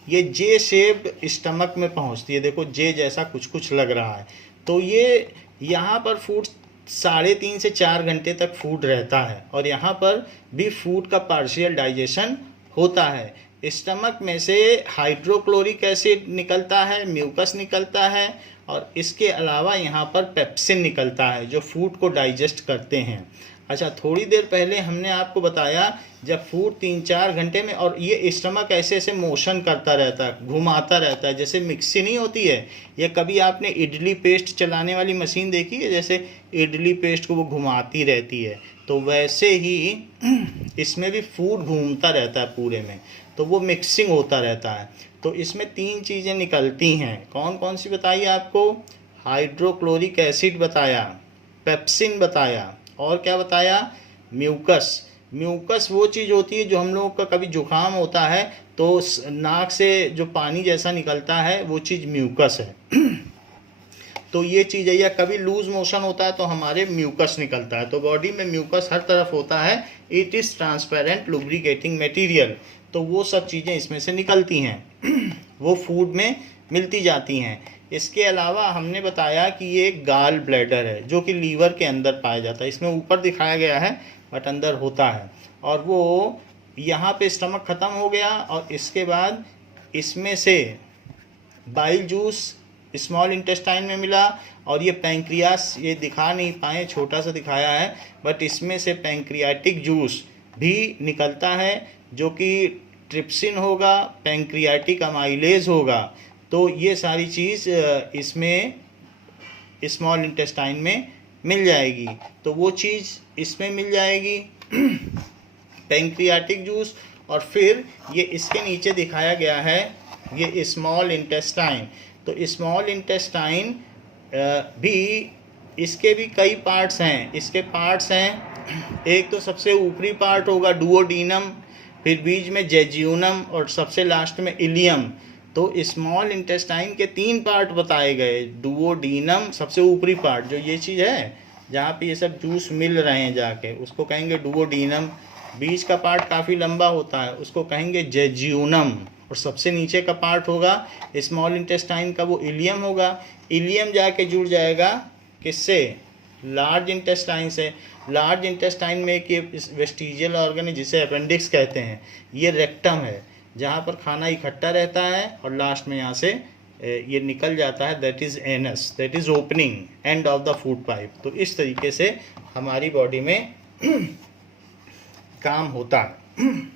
ये जे शेप्ड स्टमक में पहुंचती है। देखो जे जैसा कुछ कुछ लग रहा है। तो ये यहाँ पर फूड 3.5 से 4 घंटे तक फूड रहता है, और यहाँ पर भी फूड का पार्शियल डाइजेशन होता है। स्टमक में से हाइड्रोक्लोरिक एसिड निकलता है, म्यूकस निकलता है, और इसके अलावा यहाँ पर पेप्सिन निकलता है जो फूड को डाइजेस्ट करते हैं। अच्छा, थोड़ी देर पहले हमने आपको बताया जब फूड 3-4 घंटे में, और ये स्टमक ऐसे ऐसे मोशन करता रहता है, घुमाता रहता है, जैसे मिक्सी नहीं होती है, या कभी आपने इडली पेस्ट चलाने वाली मशीन देखी है, जैसे इडली पेस्ट को वो घुमाती रहती है, तो वैसे ही इसमें भी फूड घूमता रहता है पूरे में, तो वो मिक्सिंग होता रहता है। तो इसमें 3 चीज़ें निकलती हैं। कौन कौन सी बताइए आपको? हाइड्रोक्लोरिक एसिड बताया, पेप्सिन बताया, और क्या बताया? म्यूकस। म्यूकस वो चीज़ होती है जो हम लोगों का कभी जुकाम होता है तो नाक से जो पानी जैसा निकलता है वो चीज़ म्यूकस है। तो ये चीज़ है। या कभी लूज मोशन होता है तो हमारे म्यूकस निकलता है। तो बॉडी में म्यूकस हर तरफ होता है। It is transparent lubricating material. तो वो सब चीज़ें इसमें से निकलती हैं, वो फूड में मिलती जाती हैं। इसके अलावा हमने बताया कि ये एक गॉल ब्लैडर है जो कि लीवर के अंदर पाया जाता है। इसमें ऊपर दिखाया गया है बट अंदर होता है। और वो यहाँ पे स्टमक ख़त्म हो गया और इसके बाद इसमें से बाइल जूस स्मॉल इंटेस्टाइन में मिला। और ये पैंक्रियास, ये दिखा नहीं पाए, छोटा सा दिखाया है, बट इसमें से पैंक्रियाटिक जूस भी निकलता है जो कि ट्रिप्सिन होगा, पैंक्रियाटिक अमाइलेज होगा। तो ये सारी चीज़ इसमें स्मॉल इंटेस्टाइन में मिल जाएगी। तो वो चीज़ इसमें मिल जाएगी पैंक्रियाटिक जूस। और फिर ये इसके नीचे दिखाया गया है ये स्मॉल इंटेस्टाइन। तो स्मॉल इंटेस्टाइन भी इसके भी कई पार्ट्स हैं। इसके पार्ट्स हैं, एक तो सबसे ऊपरी पार्ट होगा डुओडीनम, फिर बीच में जेजियोनम और सबसे लास्ट में इलियम। तो स्मॉल इंटेस्टाइन के 3 पार्ट बताए गए। डुओडीनम सबसे ऊपरी पार्ट, जो ये चीज़ है जहाँ पे ये सब जूस मिल रहे हैं जाके, उसको कहेंगे डुओडीनम। बीच का पार्ट काफ़ी लंबा होता है, उसको कहेंगे जेजियोनम। और सबसे नीचे का पार्ट होगा स्मॉल इंटेस्टाइन का, वो इलियम होगा। इलियम जाके जुड़ जाएगा किससे? लार्ज इंटेस्टाइन से। लार्ज इंटेस्टाइन में एक ये वेस्टिजियल ऑर्गन है जिसे अपेंडिक्स कहते हैं। ये रेक्टम है जहाँ पर खाना इकट्ठा रहता है और लास्ट में यहाँ से ये निकल जाता है, that is anus, that is opening end of the food pipe. तो इस तरीके से हमारी बॉडी में काम होता है।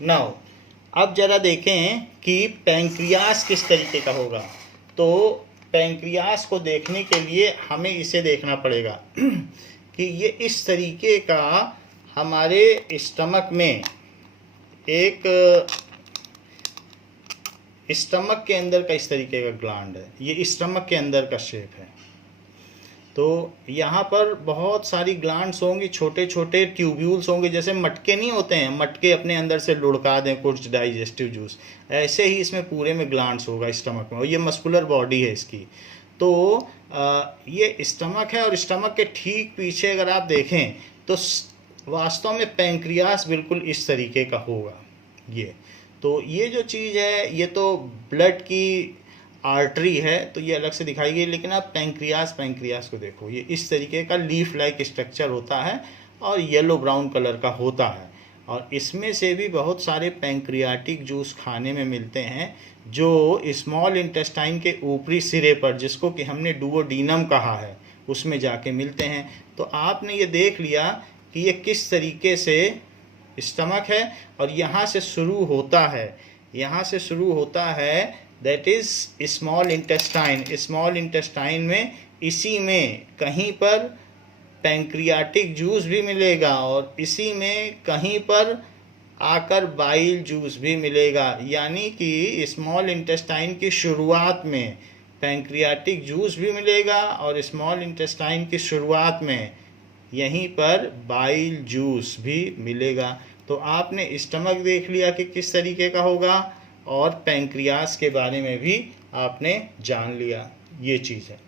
नाउ अब जरा देखें कि पैंक्रियास किस तरीके का होगा। तो पैंक्रियास को देखने के लिए हमें इसे देखना पड़ेगा कि ये इस तरीके का हमारे स्टमक में एक स्टमक के अंदर का इस तरीके का ग्लैंड है। ये स्टमक के अंदर का शेप है। तो यहाँ पर बहुत सारी ग्लैंड्स होंगी, छोटे छोटे ट्यूब्यूल्स होंगे, जैसे मटके नहीं होते हैं, मटके अपने अंदर से लुढ़का दें कुछ डाइजेस्टिव जूस, ऐसे ही इसमें पूरे में ग्लैंड्स होगा स्टमक में। और ये मस्कुलर बॉडी है इसकी। तो ये स्टमक है और स्टमक के ठीक पीछे अगर आप देखें तो वास्तव में पैंक्रियास बिल्कुल इस तरीके का होगा ये। तो ये जो चीज़ है ये तो ब्लड की आर्टरी है, तो ये अलग से दिखाई गई। लेकिन आप पैंक्रियास को देखो, ये इस तरीके का लीफ लाइक स्ट्रक्चर होता है और येलो ब्राउन कलर का होता है। और इसमें से भी बहुत सारे पैंक्रियाटिक जूस खाने में मिलते हैं जो स्मॉल इंटेस्टाइन के ऊपरी सिरे पर, जिसको कि हमने डुओडीनम कहा है, उसमें जाके मिलते हैं। तो आपने ये देख लिया कि ये किस तरीके से स्टमक है और यहाँ से शुरू होता है, यहाँ से शुरू होता है, that is small intestine. Small intestine में इसी में कहीं पर पैंक्रियाटिक जूस भी मिलेगा और इसी में कहीं पर आकर बाइल जूस भी मिलेगा। यानी कि स्मॉल इंटेस्टाइन की शुरुआत में पैंक्रियाटिक जूस भी मिलेगा और स्मॉल इंटेस्टाइन की शुरुआत में यहीं पर बाइल जूस भी मिलेगा। तो आपने स्टमक देख लिया कि किस तरीके का होगा और पैंक्रियास के बारे में भी आपने जान लिया, ये चीज़ है।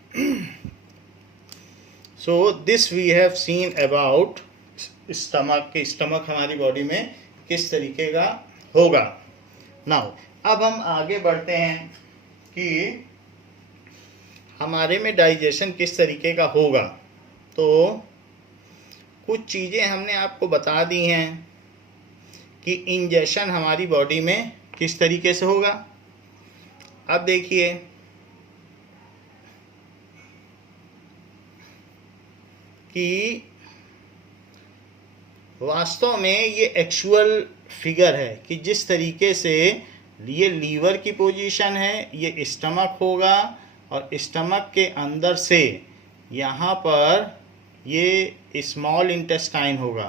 So this we have seen about stomach, के स्टमक हमारी बॉडी में किस तरीके का होगा। नाउ अब हम आगे बढ़ते हैं कि हमारे में डाइजेशन किस तरीके का होगा। तो कुछ चीज़ें हमने आपको बता दी हैं कि इंजेशन हमारी बॉडी में किस तरीके से होगा। अब देखिए कि वास्तव में ये एक्चुअल फिगर है कि जिस तरीके से ये लीवर की पोजीशन है, ये स्टमक होगा और स्टमक के अंदर से यहाँ पर ये स्मॉल इंटेस्टाइन होगा।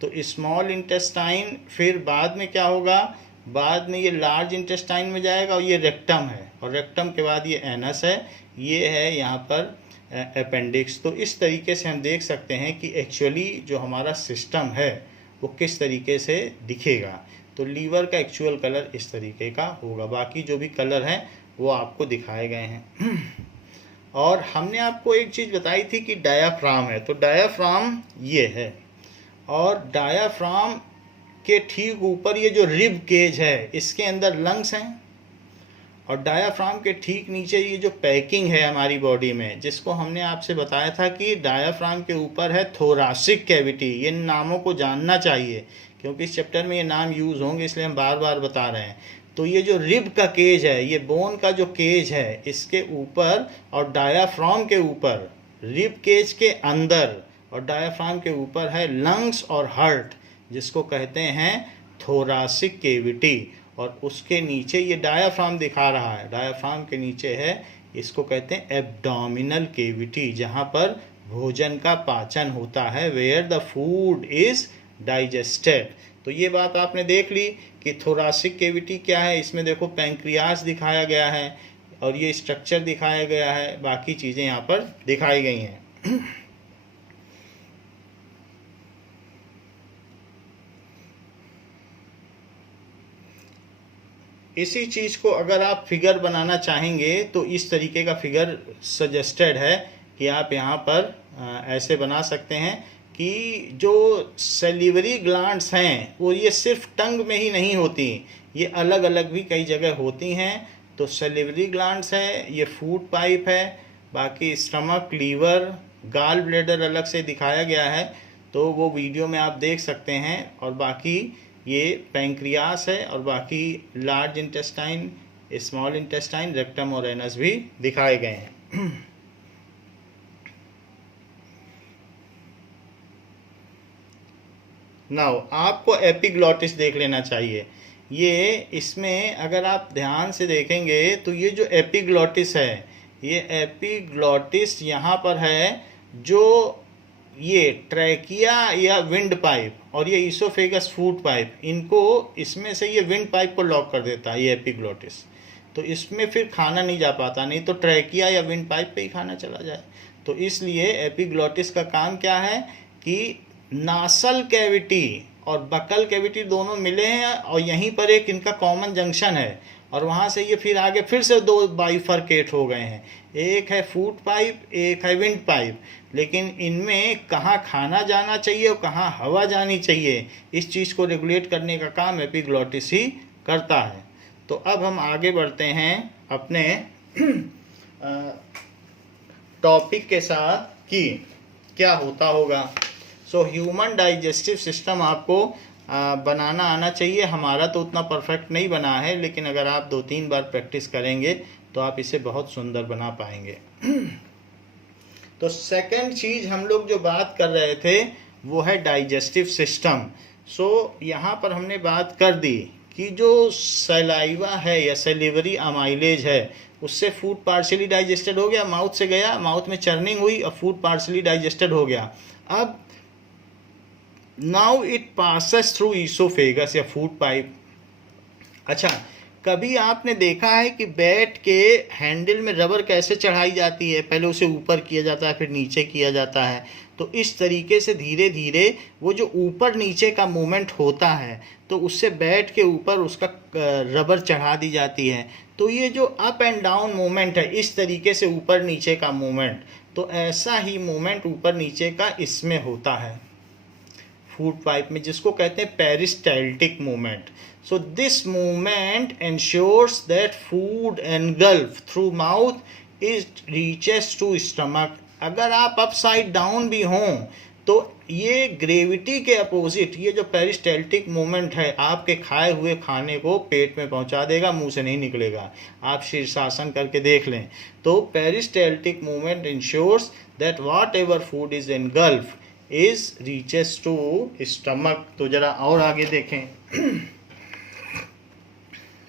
तो स्मॉल इंटेस्टाइन फिर बाद में क्या होगा, बाद में ये लार्ज इंटेस्टाइन में जाएगा और ये रेक्टम है और रेक्टम के बाद ये एनस है, ये है यहाँ पर अपेंडिक्स। तो इस तरीके से हम देख सकते हैं कि एक्चुअली जो हमारा सिस्टम है वो किस तरीके से दिखेगा। तो लीवर का एक्चुअल कलर इस तरीके का होगा, बाकी जो भी कलर हैं वो आपको दिखाए गए हैं। और हमने आपको एक चीज़ बताई थी कि डायाफ्राम है, तो डायाफ्राम ये है और डायाफ्राम के ठीक ऊपर ये जो रिब केज है इसके अंदर लंग्स हैं और डायाफ्राम के ठीक नीचे ये जो पैकिंग है हमारी बॉडी में, जिसको हमने आपसे बताया था कि डायाफ्राम के ऊपर है थोरासिक कैविटी। ये नामों को जानना चाहिए क्योंकि इस चैप्टर में ये नाम यूज़ होंगे, इसलिए हम बार बार बता रहे हैं। तो ये जो रिब का केज है, ये बोन का जो केज है, इसके ऊपर और डायाफ्राम के ऊपर, रिब केज के अंदर और डायाफ्राम के ऊपर है लंग्स और हार्ट, जिसको कहते हैं थोरासिक कैविटी। और उसके नीचे ये डायाफ्राम दिखा रहा है, डायाफ्राम के नीचे है, इसको कहते हैं एब्डोमिनल केविटी, जहाँ पर भोजन का पाचन होता है, where the food is digested. तो ये बात आपने देख ली कि थोरासिक केविटी क्या है, इसमें देखो पैंक्रियास दिखाया गया है और ये स्ट्रक्चर दिखाया गया है, बाकी चीज़ें यहाँ पर दिखाई गई हैं। इसी चीज़ को अगर आप फिगर बनाना चाहेंगे तो इस तरीके का फिगर सजेस्टेड है कि आप यहाँ पर ऐसे बना सकते हैं कि जो सेलिवरी ग्लैंड्स हैं वो ये सिर्फ टंग में ही नहीं होती, ये अलग अलग भी कई जगह होती हैं। तो सेलिवरी ग्लैंड्स है, ये फूड पाइप है, बाकी स्टमक, लीवर, गाल ब्लैडर अलग से दिखाया गया है, तो वो वीडियो में आप देख सकते हैं। और बाकी ये पैंक्रियास है और बाकी large intestine, small intestine, rectum और एनस भी दिखाए गए हैं। नाउ आपको एपिग्लॉटिस देख लेना चाहिए। ये इसमें अगर आप ध्यान से देखेंगे तो ये जो एपिग्लॉटिस है, ये एपिग्लॉटिस यहाँ पर है, जो ये ट्रैकिया या विंड पाइप और ये ईसोफेगस फूड पाइप, इनको इसमें से ये विंड पाइप को लॉक कर देता है ये एपिग्लॉटिस। तो इसमें फिर खाना नहीं जा पाता, नहीं तो ट्रैकिया या विंड पाइप पे ही खाना चला जाए। तो इसलिए एपिग्लॉटिस का काम क्या है कि नासल कैविटी और बकल कैविटी दोनों मिले हैं और यहीं पर एक इनका कॉमन जंक्शन है, और वहाँ से ये फिर आगे फिर से दो बाइफरकेट हो गए हैं, एक है फूड पाइप, एक है विंड पाइप। लेकिन इनमें कहाँ खाना जाना चाहिए और कहाँ हवा जानी चाहिए, इस चीज़ को रेगुलेट करने का काम एपिग्लॉटिस ही करता है। तो अब हम आगे बढ़ते हैं अपने टॉपिक के साथ कि क्या होता होगा। सो ह्यूमन डाइजेस्टिव सिस्टम आपको बनाना आना चाहिए। हमारा तो उतना परफेक्ट नहीं बना है, लेकिन अगर आप 2-3 बार प्रैक्टिस करेंगे तो आप इसे बहुत सुंदर बना पाएंगे। तो सेकंड चीज़ हम लोग जो बात कर रहे थे वो है डाइजेस्टिव सिस्टम। सो यहाँ पर हमने बात कर दी कि जो सलाइवा है या सेलिवरी अमाइलेज है, उससे फूड पार्शियली डाइजेस्टेड हो गया, माउथ से गया, माउथ में चर्निंग हुई और फूड पार्शियली डाइजेस्टेड हो गया। अब now it passes through oesophagus या फूड पाइप। अच्छा, कभी आपने देखा है कि बैट के हैंडल में रबर कैसे चढ़ाई जाती है, पहले उसे ऊपर किया जाता है फिर नीचे किया जाता है। तो इस तरीके से धीरे धीरे वो जो ऊपर नीचे का मूवमेंट होता है, तो उससे बैट के ऊपर उसका रबर चढ़ा दी जाती है। तो ये जो अप एंड डाउन मूवमेंट है, इस तरीके से ऊपर नीचे का मूवमेंट, तो ऐसा ही मूवमेंट ऊपर नीचे का इसमें होता है फूड पाइप में, जिसको कहते हैं peristaltic movement. So this movement ensures that food engulf through mouth is reaches to stomach. अगर आप अपसाइड डाउन भी हों तो ये ग्रेविटी के अपोजिट, ये जो पेरिस्टाल्टिक मूवमेंट है, आपके खाए हुए खाने को पेट में पहुंचा देगा, मुंह से नहीं निकलेगा। आप शीर्षासन करके देख लें। तो peristaltic movement ensures that whatever food is engulf is reaches to stomach. तो जरा और आगे देखें।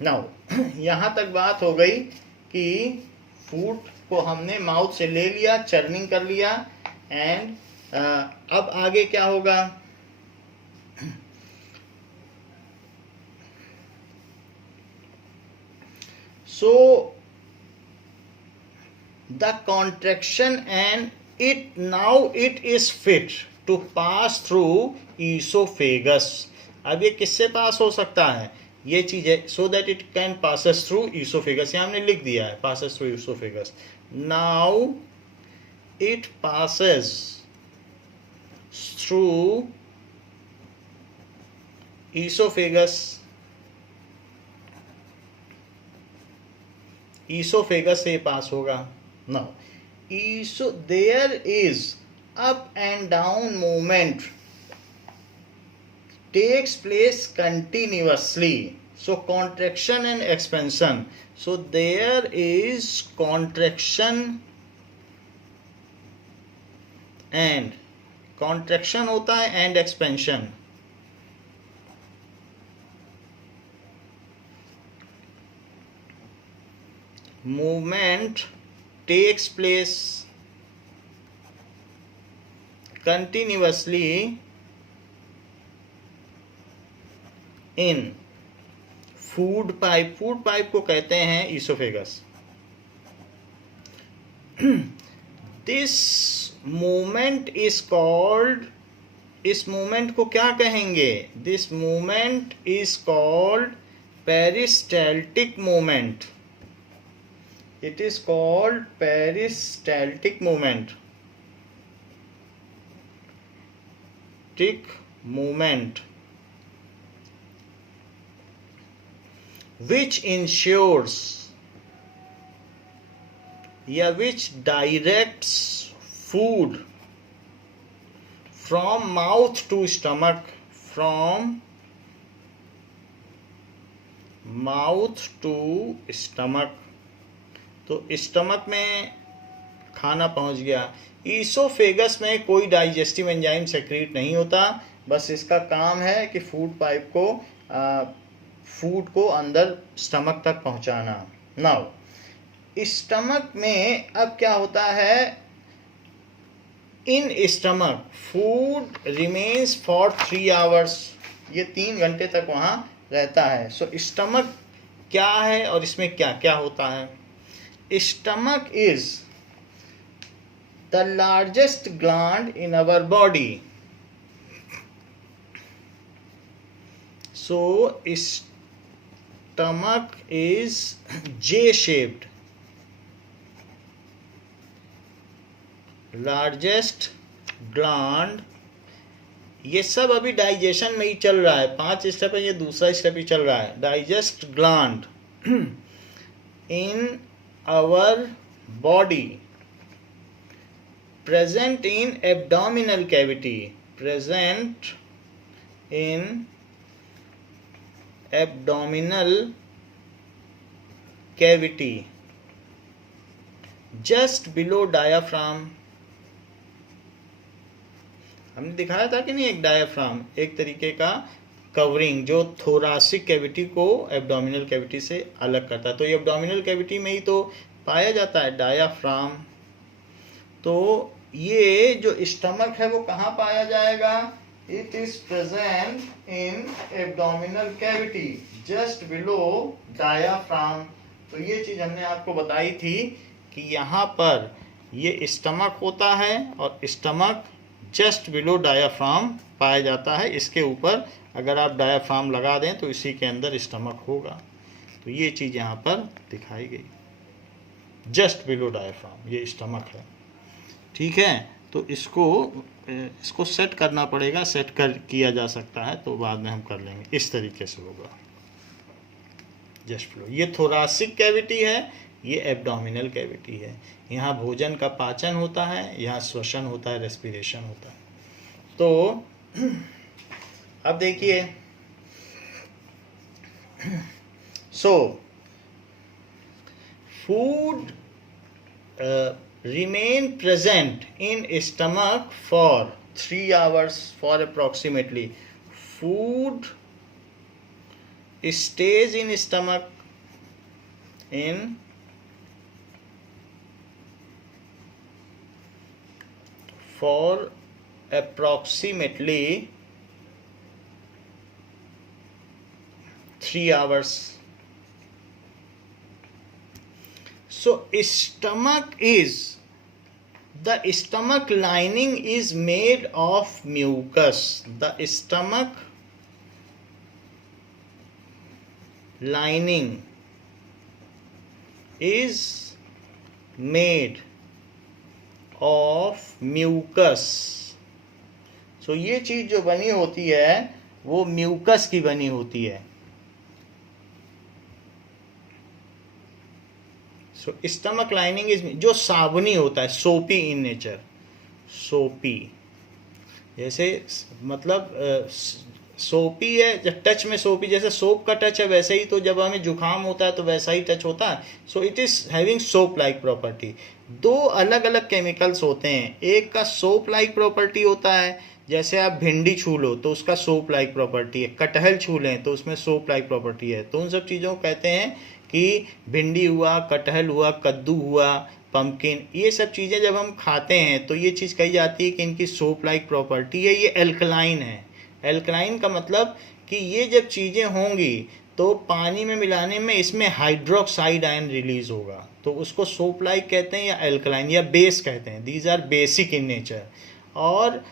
नाउ यहाँ तक बात हो गई कि फूड को हमने माउथ से ले लिया, चर्निंग कर लिया, एंड अब आगे क्या होगा। So the contraction and it now it is fit to pass through esophagus। अब ये किससे पास हो सकता है, ये चीज है, so that it can passes through esophagus। यहाँ हमने लिख दिया है passes through esophagus। now it passes through esophagus, esophagus से पास होगा। now so there is up and down movement takes place continuously, so contraction and expansion। so there is contraction and contraction होता है and expansion। movement takes place continuously in food pipe को कहते हैं esophagus. This movement is called, इस मूवमेंट को क्या कहेंगे? This movement is called peristaltic movement. It is called peristaltic movement. Tick movement which ensures या which directs food from mouth to stomach, from mouth to stomach. तो स्टमक में खाना पहुंच गया. ईसोफेगस में कोई डाइजेस्टिव एंजाइम सेक्रेट नहीं होता, बस इसका काम है कि फूड को अंदर स्टमक तक पहुंचाना. नाउ स्टमक में अब क्या होता है? In stomach food remains for 3 hours. ये 3 घंटे तक वहाँ रहता है. सो स्टमक क्या है और इसमें क्या क्या होता है? Stomach is the largest gland in our body. So stomach is J-shaped. Largest gland. ये सब अभी डाइजेशन में ही चल रहा है. 5 स्टेप है, ये दूसरा स्टेप ही चल रहा है. Digest gland in our body, present in abdominal cavity, present in abdominal cavity just below diaphragm. हमने दिखाया था कि नहीं, एक डायाफ्राम एक तरीके का कवरिंग जो थोरासिक कैविटी को एब्डोमिनल कैविटी से अलग करता है. तो ये एब्डोमिनल कैविटी में ही तो पाया जाता है डायाफ्राम. तो ये जो स्टमक है वो कहाँ पाया जाएगा? It is present in abdominal cavity just below diaphragm. तो ये चीज हमने आपको बताई थी कि यहाँ पर ये स्टमक होता है और स्टमक जस्ट बिलो डायाफ्राम पाया जाता है. इसके ऊपर अगर आप डायाफ्राम लगा दें तो इसी के अंदर स्टमक होगा. तो ये चीज यहाँ पर दिखाई गई, जस्ट बिलो डायाफ्राम ये स्टमक है. ठीक है, तो इसको सेट करना पड़ेगा. किया जा सकता है तो बाद में हम कर लेंगे. इस तरीके से होगा जस्ट फ्लो. ये थोरासिक कैविटी है, ये एब्डोमिनल कैविटी है. यहाँ भोजन का पाचन होता है, यहाँ श्वसन होता है, रेस्पिरेशन होता है. तो अब देखिए, so food remain present in stomach for 3 hours for approximately. Food stays in stomach in for approximately 3 hours. So the stomach lining is made of mucus. The stomach lining is made of mucus. So ये चीज जो बनी होती है वो म्यूकस की बनी होती है. सो स्टमक लाइनिंग इज, जो साबुनी होता है, सोपी इन नेचर. सोपी जैसे मतलब सोपी है, जब टच में सोपी, जैसे सोप का टच है वैसे ही, तो जब हमें जुकाम होता है तो वैसा ही टच होता है. So it is having soap like property. 2 अलग अलग केमिकल्स होते हैं. एक का सोप लाइक प्रॉपर्टी होता है, जैसे आप भिंडी छू लो तो उसका सोप लाइक प्रॉपर्टी है, कटहल छू लें तो उसमें सोप लाइक प्रॉपर्टी है. तो उन सब चीज़ों को कहते हैं कि भिंडी हुआ, कटहल हुआ, कद्दू हुआ, पम्पकिन, ये सब चीज़ें जब हम खाते हैं तो ये चीज़ कही जाती है कि इनकी सोप लाइक प्रॉपर्टी है, ये एल्कलाइन है। एल्कलाइन का मतलब कि ये जब चीज़ें होंगी तो पानी में मिलाने में इसमें हाइड्रोक्साइड आयन रिलीज होगा, तो उसको सोप लाइक कहते हैं या एल्कलाइन या बेस कहते हैं। These are basic in nature. और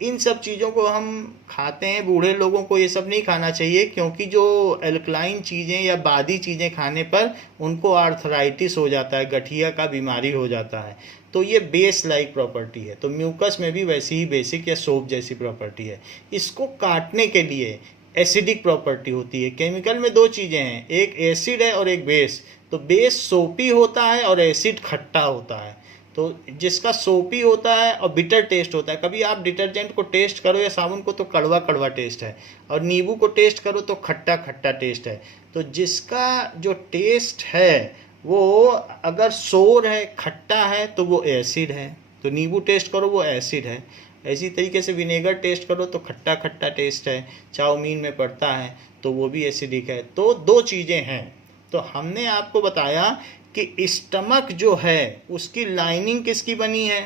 इन सब चीज़ों को हम खाते हैं। बूढ़े लोगों को ये सब नहीं खाना चाहिए, क्योंकि जो एल्कलाइन चीज़ें या बादी चीज़ें खाने पर उनको आर्थराइटिस हो जाता है, गठिया का बीमारी हो जाता है। तो ये बेस लाइक प्रॉपर्टी है। तो म्यूकस में भी वैसी ही बेसिक या सोप जैसी प्रॉपर्टी है। इसको काटने के लिए एसिडिक प्रॉपर्टी होती है। केमिकल में दो चीज़ें हैं, एक एसिड है और एक बेस। तो बेस सोपी होता है और एसिड खट्टा होता है। तो जिसका सोपी होता है और बिटर टेस्ट होता है, कभी आप डिटर्जेंट को टेस्ट करो या साबुन को तो कड़वा कड़वा टेस्ट है, और नींबू को टेस्ट करो तो खट्टा खट्टा टेस्ट है। तो जिसका जो टेस्ट है वो अगर सोर है, खट्टा है, तो वो एसिड है। तो नींबू टेस्ट करो वो एसिड है। इसी तरीके से विनेगर टेस्ट करो तो खट्टा खट्टा टेस्ट है। चाउमीन में पड़ता है तो वो भी एसिडिक है। तो दो चीज़ें हैं। तो हमने आपको बताया कि स्टमक जो है उसकी लाइनिंग किसकी बनी है,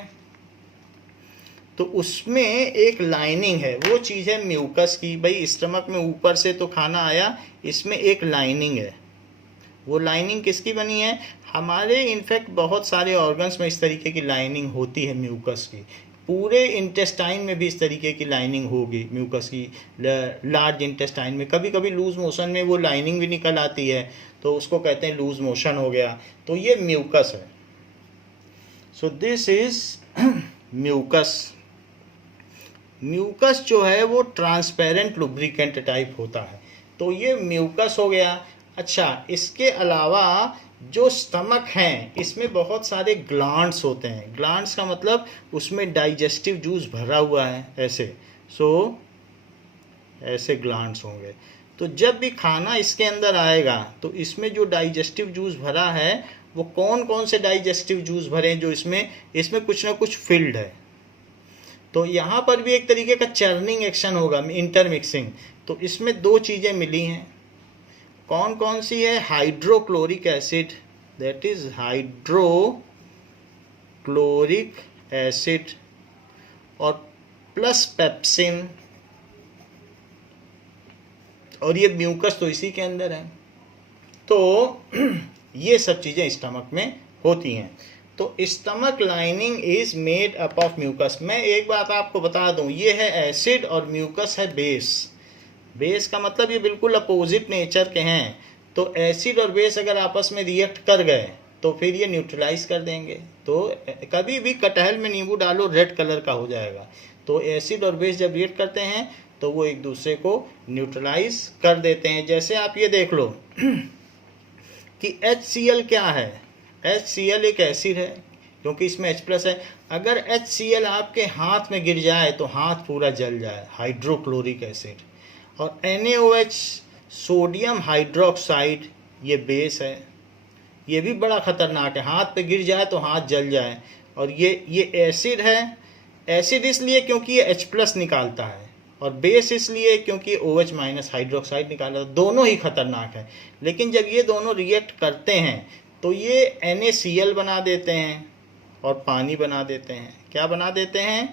तो उसमें एक लाइनिंग है, वो चीज़ है म्यूकस की। भाई स्टमक में ऊपर से तो खाना आया, इसमें एक लाइनिंग है। वो लाइनिंग किसकी बनी है, हमारे इनफैक्ट बहुत सारे ऑर्गन्स में इस तरीके की लाइनिंग होती है म्यूकस की। पूरे इंटेस्टाइन में भी इस तरीके की लाइनिंग होगी म्यूकस की। लार्ज इंटेस्टाइन में कभी कभी लूज मोशन में वो लाइनिंग भी निकल आती है, तो उसको कहते हैं लूज मोशन हो गया। तो ये म्यूकस है। So this is mucus. Mucus जो है वो ट्रांसपेरेंट लुब्रिकेंट टाइप होता है। तो ये म्यूकस हो गया। अच्छा, इसके अलावा जो स्टमक हैं इसमें बहुत सारे ग्लैंड्स होते हैं। ग्लैंड्स का मतलब उसमें डाइजेस्टिव जूस भरा हुआ है ऐसे। सो ऐसे ग्लैंड्स होंगे। तो जब भी खाना इसके अंदर आएगा तो इसमें जो डाइजेस्टिव जूस भरा है वो कौन कौन से डाइजेस्टिव जूस भरे हैं जो इसमें कुछ ना कुछ फिल्ड है। तो यहाँ पर भी एक तरीके का चर्निंग एक्शन होगा, इंटरमिक्सिंग। तो इसमें दो चीज़ें मिली हैं। कौन कौन सी है, hydrochloric acid, that is hydrochloric acid, और प्लस पेप्सिन। और ये म्यूकस तो इसी के अंदर है। तो ये सब चीज़ें स्टमक में होती हैं। तो stomach lining is made up of mucus. मैं एक बात आपको बता दूं, ये है एसिड और म्यूकस है बेस। बेस का मतलब ये बिल्कुल अपोजिट नेचर के हैं। तो एसिड और बेस अगर आपस में रिएक्ट कर गए तो फिर ये न्यूट्रलाइज कर देंगे। तो कभी भी कटहल में नींबू डालो रेड कलर का हो जाएगा। तो एसिड और बेस जब रिएक्ट करते हैं तो वो एक दूसरे को न्यूट्रलाइज कर देते हैं। जैसे आप ये देख लो कि HCl क्या है। HCl एक एसिड है क्योंकि इसमें H+ है। अगर HCl आपके हाथ में गिर जाए तो हाथ पूरा जल जाए, हाइड्रोक्लोरिक एसिड। और NaOH सोडियम हाइड्रोक्साइड, ये बेस है। ये भी बड़ा खतरनाक है, हाथ पे गिर जाए तो हाथ जल जाए। और ये एसिड है। एसिड इसलिए क्योंकि ये H+ निकालता है, और बेस इसलिए क्योंकि OH- हाइड्रोक्साइड निकालता है। दोनों ही खतरनाक है। लेकिन जब ये दोनों रिएक्ट करते हैं तो ये NaCl बना देते हैं और पानी बना देते हैं। क्या बना देते हैं,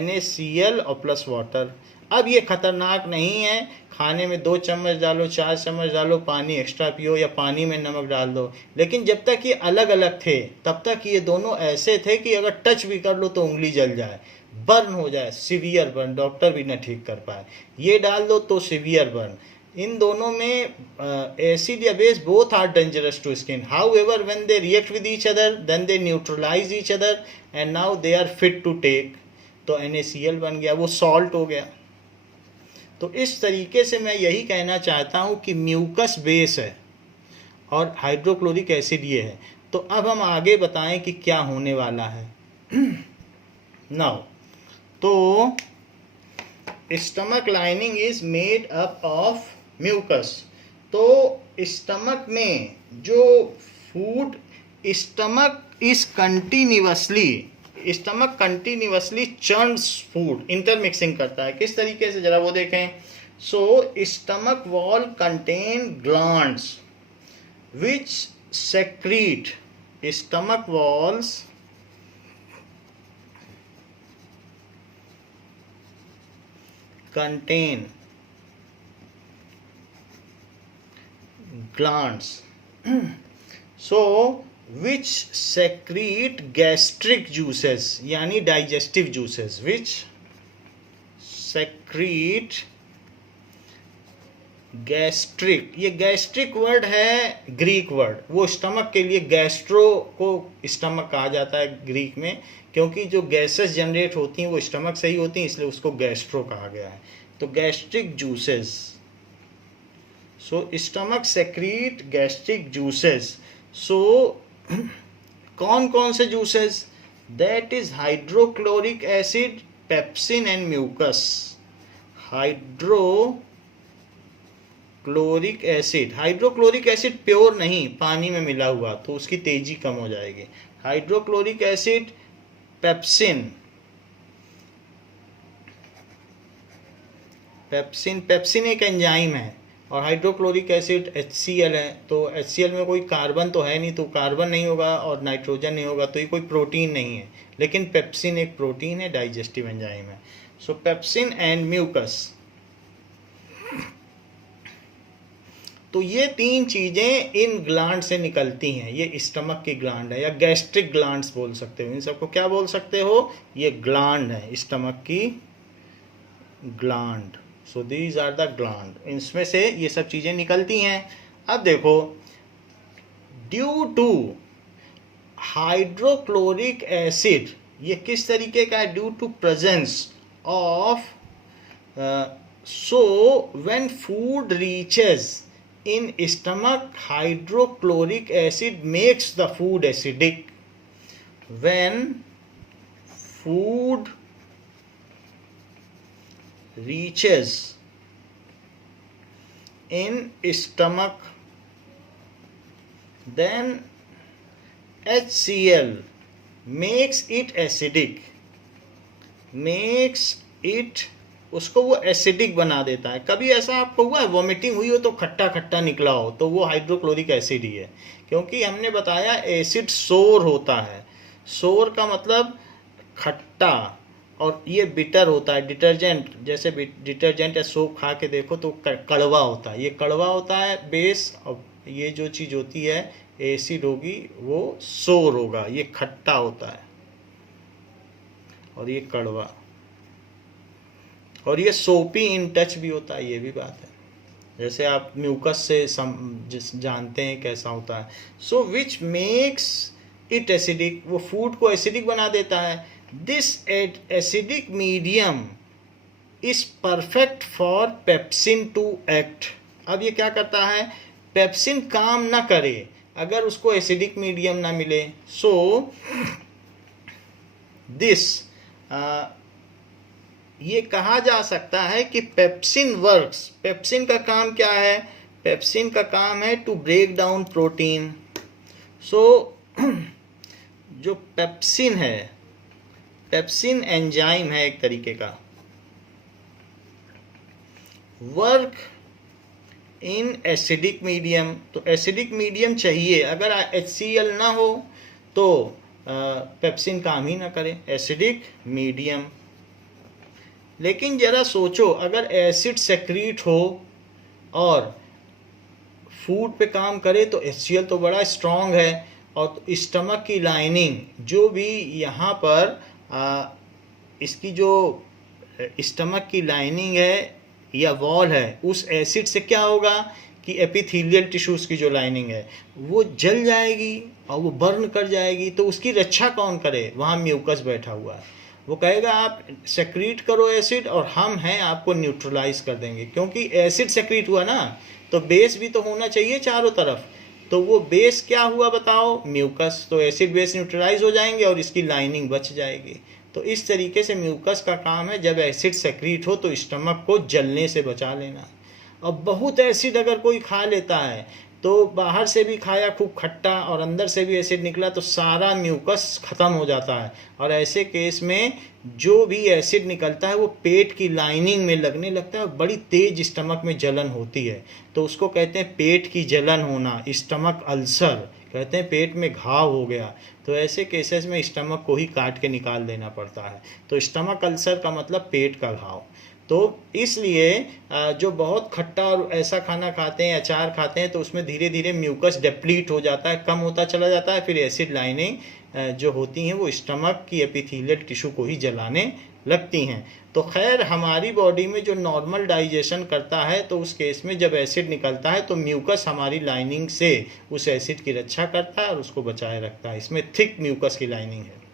NaCl और प्लस वाटर। अब ये खतरनाक नहीं है, खाने में 2 चम्मच डालो, 4 चम्मच डालो, पानी एक्स्ट्रा पियो या पानी में नमक डाल दो। लेकिन जब तक ये अलग अलग थे तब तक ये दोनों ऐसे थे कि अगर टच भी कर लो तो उंगली जल जाए, बर्न हो जाए, सिवियर बर्न, डॉक्टर भी न ठीक कर पाए। ये डाल दो तो सिवियर बर्न। इन दोनों में एसिड या base both are dangerous to skin. However when they react with each other then they neutralize each other and now they are fit to take. तो NaCl बन गया, वो सॉल्ट हो गया। तो इस तरीके से मैं यही कहना चाहता हूँ कि म्यूकस बेस है और हाइड्रोक्लोरिक एसिड ये है। तो अब हम आगे बताएं कि क्या होने वाला है। नाउ, तो stomach lining is made up of mucus. तो स्टमक में जो food, stomach continuously churns food, intermixing करता है। किस तरीके से, जरा वो देखें। So stomach wall contain glands. which secrete stomach walls contain glands. So which secrete gastric juices यानी digestive juices, which secrete gastric, ये गैस्ट्रिक वर्ड है ग्रीक वर्ड, वो स्टमक के लिए, गैस्ट्रो को स्टमक कहा जाता है ग्रीक में, क्योंकि जो गैसेस जनरेट होती हैं वो स्टमक से ही होती हैं, इसलिए उसको गैस्ट्रो कहा गया है। तो gastric juices, so stomach secrete gastric juices. So कौन कौन से juices? That is hydrochloric acid, pepsin and mucus. Hydrochloric acid pure नहीं, पानी में मिला हुआ, तो उसकी तेजी कम हो जाएगी। हाइड्रोक्लोरिक एसिड, पेप्सिन एक एंजाइम है, और हाइड्रोक्लोरिक एसिड HCl है। तो HCl में कोई कार्बन तो है नहीं, तो कार्बन नहीं होगा और नाइट्रोजन नहीं होगा, तो ये कोई प्रोटीन नहीं है। लेकिन पेप्सिन एक प्रोटीन है, डाइजेस्टिव एंजाइम है। सो पेप्सिन एंड म्यूकस, तो ये तीन चीजें इन ग्लैंड से निकलती हैं। ये स्टमक की ग्लैंड है, या गैस्ट्रिक ग्लैंड्स बोल सकते हो। इन सबको क्या बोल सकते हो? ये ग्लैंड है, स्टमक की gland. So these are the gland, इनमें से ये सब चीजें निकलती हैं। अब देखो, ड्यू टू हाइड्रोक्लोरिक एसिड, ये किस तरीके का है? Due to presence of, so when food reaches in stomach, hydrochloric acid makes the food acidic. When food reaches in stomach, then HCl makes it acidic, उसको वो एसिडिक बना देता है। कभी ऐसा आपको हुआ है वॉमिटिंग हुई हो तो खट्टा खट्टा निकला हो, तो वो हाइड्रोक्लोरिक एसिड ही है, क्योंकि हमने बताया एसिड सोर होता है। सोर का मतलब खट्टा, और ये बिटर होता है। डिटर्जेंट, जैसे डिटर्जेंट या सोप खा के देखो तो कड़वा होता है, ये कड़वा होता है बेस, और ये जो चीज़ होती है एसिड होगी वो सोर होगा, ये खट्टा होता है और ये कड़वा, और ये सोपी इन टच भी होता है, ये भी बात है। जैसे आप म्यूकस से जानते हैं कैसा होता है। So which makes it acidic, वो फूड को एसिडिक बना देता है। This acidic medium is perfect for pepsin to act. अब ये क्या करता है? पेप्सिन काम ना करे अगर उसको एसिडिक मीडियम ना मिले। सो दिस ये कहा जा सकता है कि पेप्सिन वर्क्स, पेप्सिन का काम क्या है? पेप्सिन का काम है टू ब्रेक डाउन प्रोटीन। सो जो पेप्सिन है, पेप्सिन एंजाइम है एक तरीके का, वर्क इन एसिडिक मीडियम। तो एसिडिक मीडियम चाहिए, अगर HCl ना हो तो पेप्सिन काम ही ना करे, एसिडिक मीडियम। लेकिन जरा सोचो, अगर एसिड सेक्रीट हो और फूड पे काम करे तो HCl तो बड़ा स्ट्रॉन्ग है, और स्टमक की लाइनिंग जो भी यहाँ पर इसकी जो स्टमक की लाइनिंग है या वॉल है, उस एसिड से क्या होगा कि एपिथेलियल टिश्यूज की जो लाइनिंग है वो जल जाएगी और वो बर्न कर जाएगी। तो उसकी रक्षा कौन करे? वहाँ म्यूकस बैठा हुआ है, वो कहेगा आप सेक्रीट करो एसिड और हम हैं आपको न्यूट्रलाइज कर देंगे। क्योंकि एसिड सेक्रीट हुआ ना, तो बेस भी तो होना चाहिए चारों तरफ, तो वो बेस क्या हुआ बताओ? म्यूकस। तो एसिड बेस न्यूट्रलाइज हो जाएंगे और इसकी लाइनिंग बच जाएगी। तो इस तरीके से म्यूकस का काम है, जब एसिड सेक्रीट हो तो स्टमक को जलने से बचा लेना। अब बहुत एसिड अगर कोई खा लेता है तो बाहर से भी खाया खूब खट्टा और अंदर से भी एसिड निकला तो सारा म्यूकस ख़त्म हो जाता है। और ऐसे केस में जो भी एसिड निकलता है वो पेट की लाइनिंग में लगने लगता है और बड़ी तेज स्टमक में जलन होती है। तो उसको कहते हैं पेट की जलन होना, स्टमक अल्सर, कहते हैं पेट में घाव हो गया। तो ऐसे केसेस में स्टमक को ही काट के निकाल देना पड़ता है। तो स्टमक अल्सर का मतलब पेट का घाव। तो इसलिए जो बहुत खट्टा और ऐसा खाना खाते हैं, अचार खाते हैं, तो उसमें धीरे धीरे म्यूकस डिप्लीट हो जाता है, कम होता चला जाता है। फिर एसिड लाइनें जो होती हैं वो स्टमक की एपिथेलियल टिश्यू को ही जलाने लगती हैं। तो खैर हमारी बॉडी में जो नॉर्मल डाइजेशन करता है, तो उस केस में जब एसिड निकलता है तो म्यूकस हमारी लाइनिंग से उस एसिड की रक्षा करता है और उसको बचाए रखता है। इसमें थिक म्यूकस की लाइनिंग है।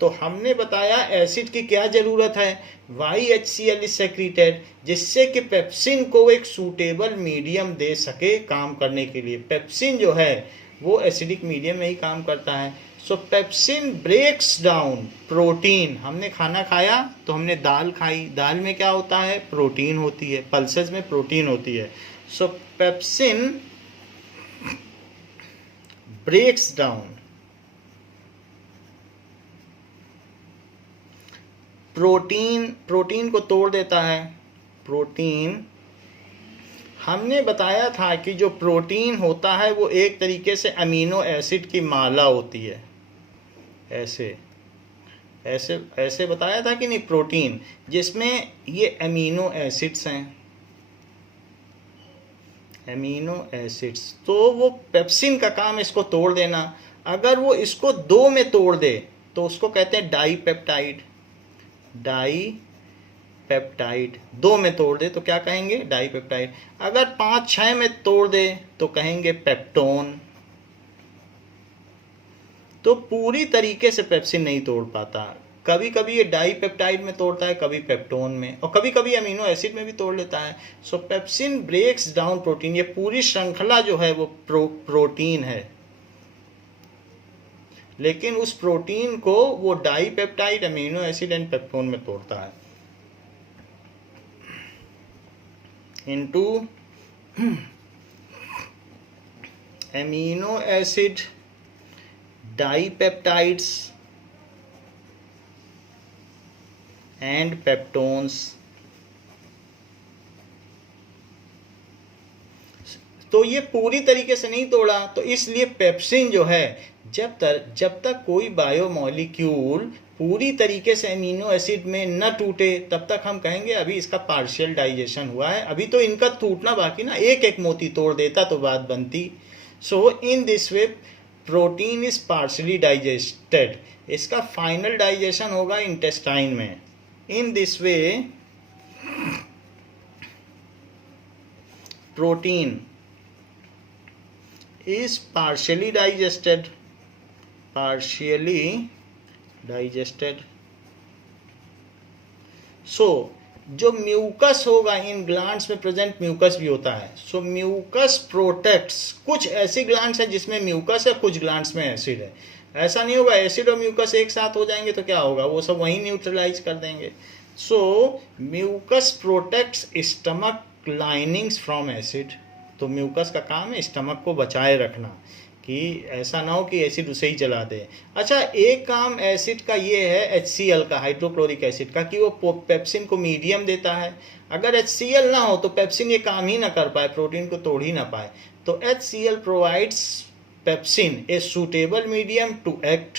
तो हमने बताया एसिड की क्या ज़रूरत है, YHCl इज सेक्रीटेड, जिससे कि पेप्सिन को एक सूटेबल मीडियम दे सके काम करने के लिए। पेप्सिन जो है वो एसिडिक मीडियम में ही काम करता है। So pepsin breaks down protein. हमने खाना खाया तो हमने दाल खाई, दाल में क्या होता है, प्रोटीन होती है, पल्सेस में प्रोटीन होती है। So pepsin breaks down protein को तोड़ देता है। प्रोटीन, हमने बताया था कि जो प्रोटीन होता है वो एक तरीके से अमीनो एसिड की माला होती है। ऐसे ऐसे ऐसे बताया था कि नहीं, प्रोटीन जिसमें ये अमीनो एसिड्स हैं, अमीनो एसिड्स। तो वो पेप्सिन का काम इसको तोड़ देना। अगर वो इसको दो में तोड़ दे तो उसको कहते हैं डाईपेप्टाइड। डाईपेप्टाइड दो में तोड़ दे तो क्या कहेंगे, डाईपेप्टाइड। अगर 5-6 में तोड़ दे तो कहेंगे पेप्टोन। तो पूरी तरीके से पेप्सिन नहीं तोड़ पाता, कभी कभी ये डाईपेप्टाइड में तोड़ता है, कभी पेप्टोन में, और कभी कभी अमीनो एसिड में भी तोड़ लेता है। So pepsin breaks down protein. ये पूरी श्रृंखला जो है वो प्रोटीन है, लेकिन उस प्रोटीन को वो dipeptide, amino acid and peptone में तोड़ता है into amino acid, dipeptides and peptones. तो ये पूरी तरीके से नहीं तोड़ा, तो इसलिए पेप्सिन जो है जब तक कोई बायोमॉलिक्यूल पूरी तरीके से अमीनो एसिड में न टूटे तब तक हम कहेंगे अभी इसका पार्शियल डाइजेशन हुआ है, अभी तो इनका टूटना बाकी ना, एक एक मोती तोड़ देता तो बात बनती। So in this way protein is partially digested. इसका फाइनल डाइजेशन होगा इंटेस्टाइन में। In this way protein is partially digested, so जो म्यूकस होगा, इन ग्लैंड्स में प्रेजेंट म्यूकस भी होता है। So mucus protects. कुछ ऐसी ग्लैंड्स है जिसमें म्यूकस है, कुछ ग्लैंड्स में एसिड है। ऐसा नहीं होगा एसिड और म्यूकस एक साथ हो जाएंगे तो क्या होगा, वो सब वहीं न्यूट्रलाइज कर देंगे। So mucus protects stomach linings from acid. तो म्यूकस का काम है स्टमक को बचाए रखना कि ऐसा ना हो कि एसिड उसे ही जला दे। अच्छा, एक काम एसिड का ये है, HCl का, हाइड्रोक्लोरिक एसिड का, कि वो पेप्सिन को मीडियम देता है। अगर HCl ना हो तो पेप्सिन ये काम ही ना कर पाए, प्रोटीन को तोड़ ही ना पाए। तो HCl provides pepsin a suitable medium to act.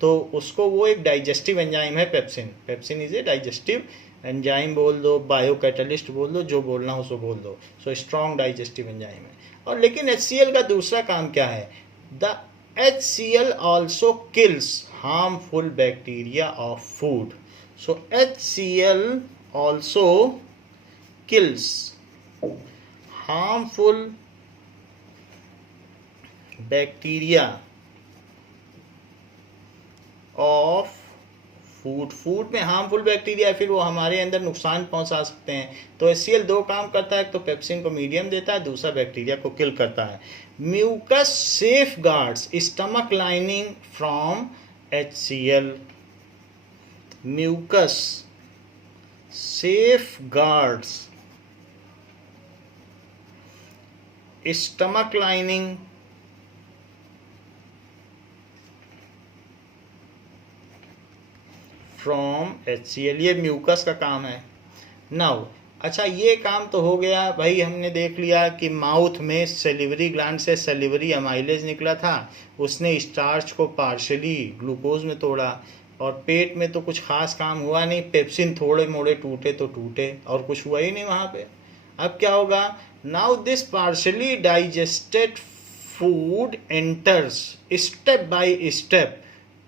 तो उसको वो एक डाइजेस्टिव एंजाइम है pepsin. Pepsin is a digestive enzyme बोल दो, बायो कैटलिस्ट बोल दो, जो बोलना हो सो बोल दो। सो स्ट्रॉन्ग डाइजेस्टिव एंजाइम है। और लेकिन HCl का दूसरा काम क्या है, the HCl also kills harmful bacteria of food. So HCl also kills harmful bacteria of food में हार्मफुल बैक्टीरिया फिर वो हमारे अंदर नुकसान पहुंचा सकते हैं। तो HCl दो काम करता है, तो पेप्सिन को मीडियम देता है, दूसरा बैक्टीरिया को किल करता है। Mucus safeguards stomach lining from HCl। Mucus safeguards stomach lining from HCl, ये म्यूकस का काम है। नाउ अच्छा, ये काम तो हो गया भाई, हमने देख लिया कि माउथ में सेलिवरी ग्लैंड से सेलिवरी अमाइलेज निकला था, उसने स्टार्च को पार्शली ग्लूकोज में तोड़ा, और पेट में तो कुछ खास काम हुआ नहीं, पेप्सिन थोड़े मोड़े टूटे तो टूटे, और कुछ हुआ ही नहीं वहाँ पे। अब क्या होगा, now this partially digested food enters step by step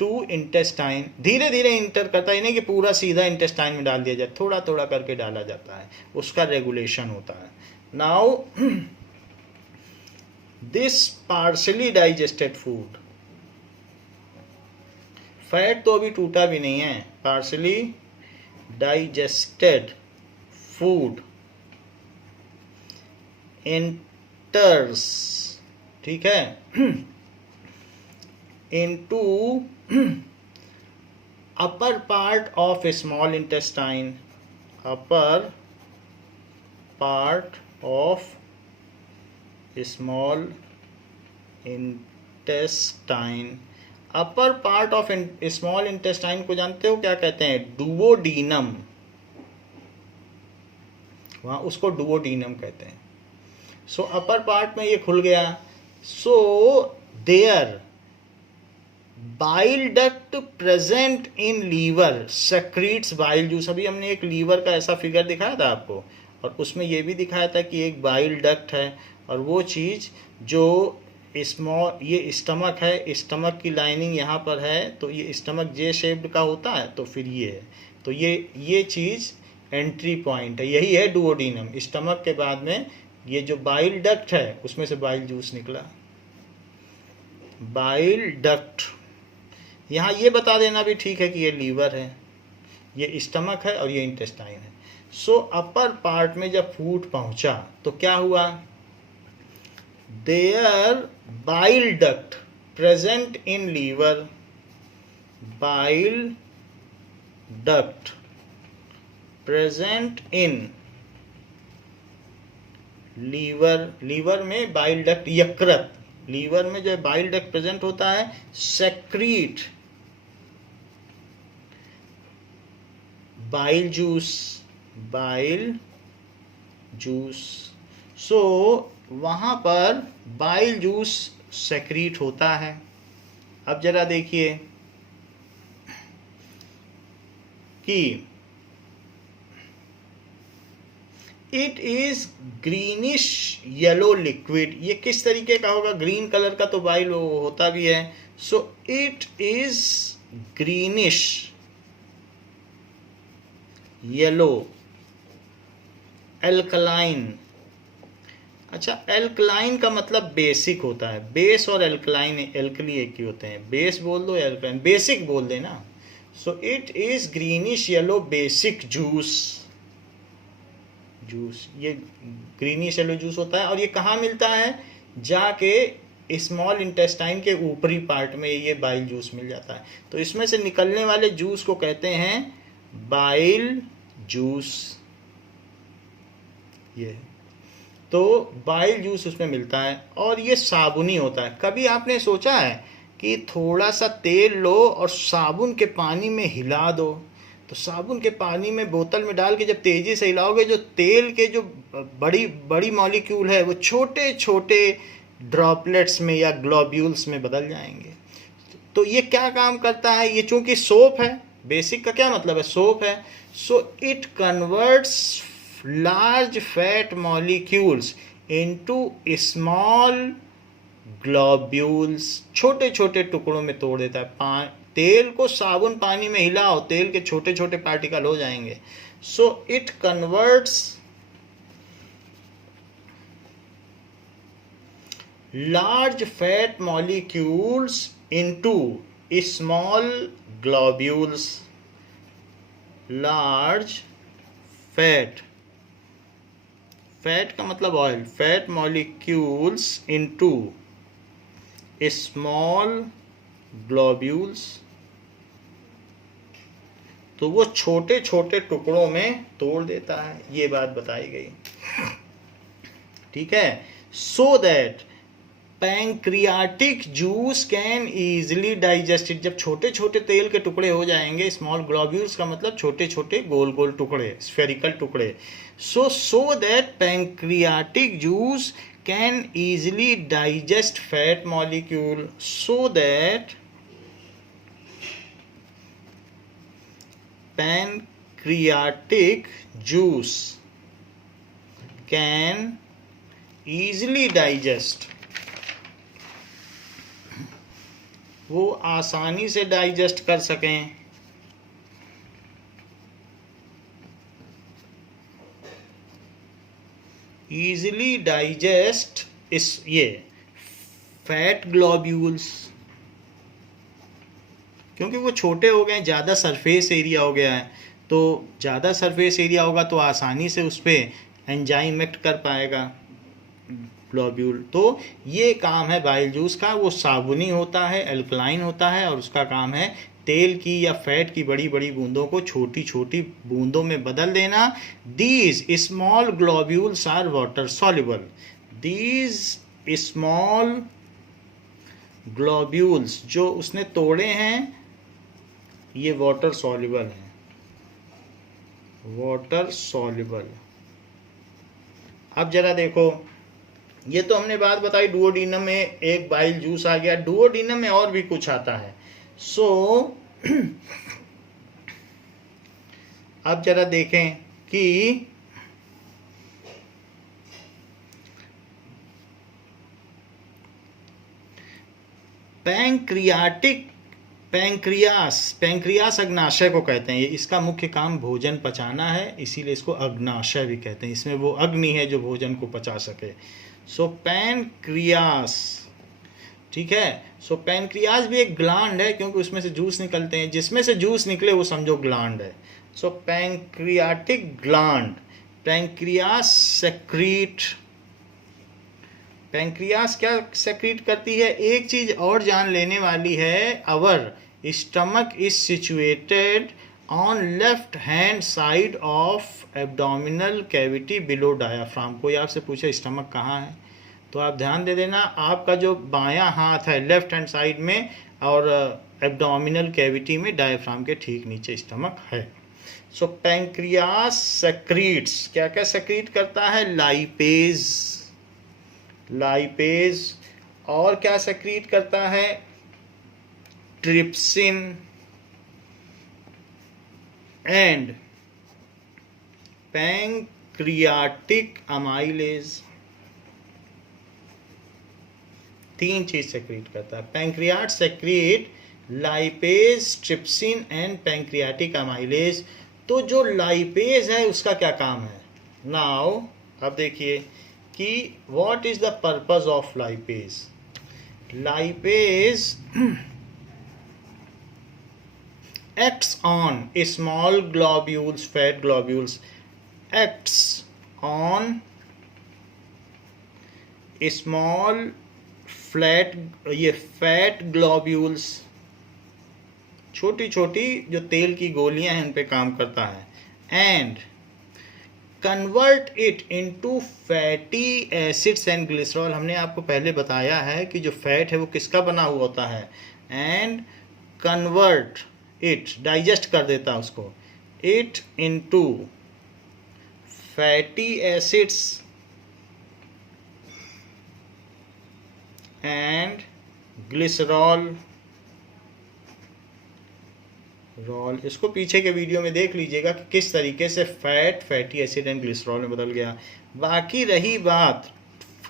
to intestine, धीरे धीरे इंटर करता है, नहीं कि पूरा सीधा इंटेस्टाइन में डाल दिया जाए, थोड़ा थोड़ा करके डाला जाता है, उसका रेगुलेशन होता है। Now this partially digested food, fat तो अभी टूटा भी नहीं है, पार्शली डाइजेस्टेड फूड एंटर्स, ठीक है, into upper part of small intestine, upper part of small intestine, upper part of small intestine को जानते हो क्या कहते हैं, डुओडीनम, वहाँ उसको डुओडीनम कहते हैं। सो अपर पार्ट में ये खुल गया, so there bile duct present in liver secretes bile juice, अभी हमने एक लीवर का ऐसा फिगर दिखाया था आपको, और उसमें ये भी दिखाया था कि एक बाइल डक्ट है, और वो चीज़ जो स्मॉल, ये स्टमक है, स्टमक की लाइनिंग यहाँ पर है, तो ये स्टमक जे शेप्ड का होता है, तो फिर ये है, तो ये चीज़ एंट्री पॉइंट है, यही है डुओडीनम। स्टमक के बाद में ये जो बाइल डक्ट है उसमें से बाइल जूस निकला, बाइल डक्ट। यहाँ ये बता देना भी ठीक है कि ये लीवर है, ये स्टमक है और ये इंटेस्टाइन है। सो अपर पार्ट में जब फूड पहुंचा तो क्या हुआ, there bile duct present in liver, bile duct present in liver, liver में बाइल डक्ट, यकृत, लीवर में जब बाइल डक्ट प्रेजेंट होता है, secrete bile juice, bile juice. So वहाँ पर बाइल जूस सेक्रीट होता है। अब जरा देखिए कि it is greenish yellow liquid, ये किस तरीके का होगा, ग्रीन कलर का तो बाइल होता भी है। So it is greenish yellow alkaline. अच्छा, एल्कलाइन का मतलब बेसिक होता है, बेस और एल्कलाइन एल्कली एक ही होते हैं, बेस बोल दो एल्कलाइन, बेसिक बोल देना। So it is greenish yellow basic juice, juice ये ग्रीनिश येलो जूस होता है। और ये कहाँ मिलता है, जाके स्मॉल इंटेस्टाइन के ऊपरी पार्ट में ये बाइल जूस मिल जाता है। तो इसमें से निकलने वाले जूस को कहते हैं बाइल जूस। ये तो बाइल जूस उसमें मिलता है, और ये साबुनी होता है। कभी आपने सोचा है कि थोड़ा सा तेल लो और साबुन के पानी में हिला दो, तो साबुन के पानी में बोतल में डाल के जब तेज़ी से हिलाओगे, जो तेल के जो बड़ी बड़ी मॉलिक्यूल है वो छोटे छोटे ड्रॉपलेट्स में या ग्लोब्यूल्स में बदल जाएंगे। तो ये क्या काम करता है, ये चूंकि सोप है, बेसिक का क्या मतलब है, सोप है। So it converts large fat molecules into small globules, छोटे छोटे टुकड़ों में तोड़ देता है। तेल को साबुन पानी में हिलाओ, तेल के छोटे छोटे पार्टिकल हो जाएंगे। So it converts large fat molecules into small globules, large fat, fat का मतलब oil, fat molecules into small globules, तो वो छोटे छोटे टुकड़ों में तोड़ देता है। ये बात बताई गई, ठीक है। So that pancreatic juice can easily digested. जब छोटे छोटे तेल के टुकड़े हो जाएंगे, स्मॉल ग्लोब्यूल्स का मतलब छोटे छोटे गोल गोल टुकड़े, स्फेरिकल टुकड़े, so that pancreatic juice can easily digest fat molecule, so that pancreatic juice can easily digest, वो आसानी से डाइजेस्ट कर सकें, easily digest इस ये फैट ग्लोब्यूल्स, क्योंकि वो छोटे हो गए, ज़्यादा सरफेस एरिया हो गया है, तो ज़्यादा सरफेस एरिया होगा तो आसानी से उस पर एंजाइम एक्ट कर पाएगा ग्लोब्यूल। तो ये काम है बाइल जूस का, वो साबुनी होता है, एल्कलाइन होता है, और उसका काम है तेल की या फैट की बड़ी बड़ी बूंदों को छोटी छोटी बूंदों में बदल देना। These small globules are water soluble, these small globules जो उसने तोड़े हैं ये वाटर सॉल्युबल है, वाटर सॉल्युबल। अब जरा देखो, ये तो हमने बात बताई डुओडीनम में एक बाइल जूस आ गया, डुओडीनम में और भी कुछ आता है। अब जरा देखें कि पैंक्रियास अग्नाशय को कहते हैं, ये इसका मुख्य काम भोजन पचाना है, इसीलिए इसको अग्नाशय भी कहते हैं, इसमें वो अग्नि है जो भोजन को पचा सके। सो पैंक्रियास, ठीक है। सो पैंक्रियास भी एक ग्लैंड है, क्योंकि उसमें से जूस निकलते हैं, जिसमें से जूस निकले वो समझो ग्लैंड है। So pancreatic gland, pancreas secrete, pancreas क्या सेक्रीट करती है, एक चीज और जान लेने वाली है, our stomach is situated on left hand side of abdominal cavity below diaphragm. कोई आपसे पूछे स्टमक कहाँ है तो आप ध्यान दे देना, आपका जो बायां हाथ है लेफ्ट हैंड साइड में और एब्डोमिनल कैविटी में डायाफ्राम के ठीक नीचे स्टमक है। सो पैंक्रियास सेक्रीट्स, क्या क्या सेक्रीट करता है, लाइपेज, लाइपेज, और क्या सेक्रीट करता है, ट्रिप्सिन एंड पैंक्रियाटिक अमाइलेज, तीन चीज सेक्रीट करता है। Pancreas secrete lipase, trypsin and pancreatic amylase. तो जो लाइपेज है उसका क्या काम है, नाउ अब देखिए कि what is the purpose of lipase. Lipase acts on small globules, fat globules, acts on small flat ये fat globules, छोटी छोटी जो तेल की गोलियां हैं उन पे काम करता है, and convert it into fatty acids and glycerol. हमने आपको पहले बताया है कि जो फैट है वो किसका बना हुआ होता है, एंड कन्वर्ट इट, डाइजेस्ट कर देता है उसको, it into fatty acids and glycerol, रॉल। इसको पीछे के वीडियो में देख लीजिएगा कि किस तरीके से fat fatty acid and glycerol में बदल गया। बाकी रही बात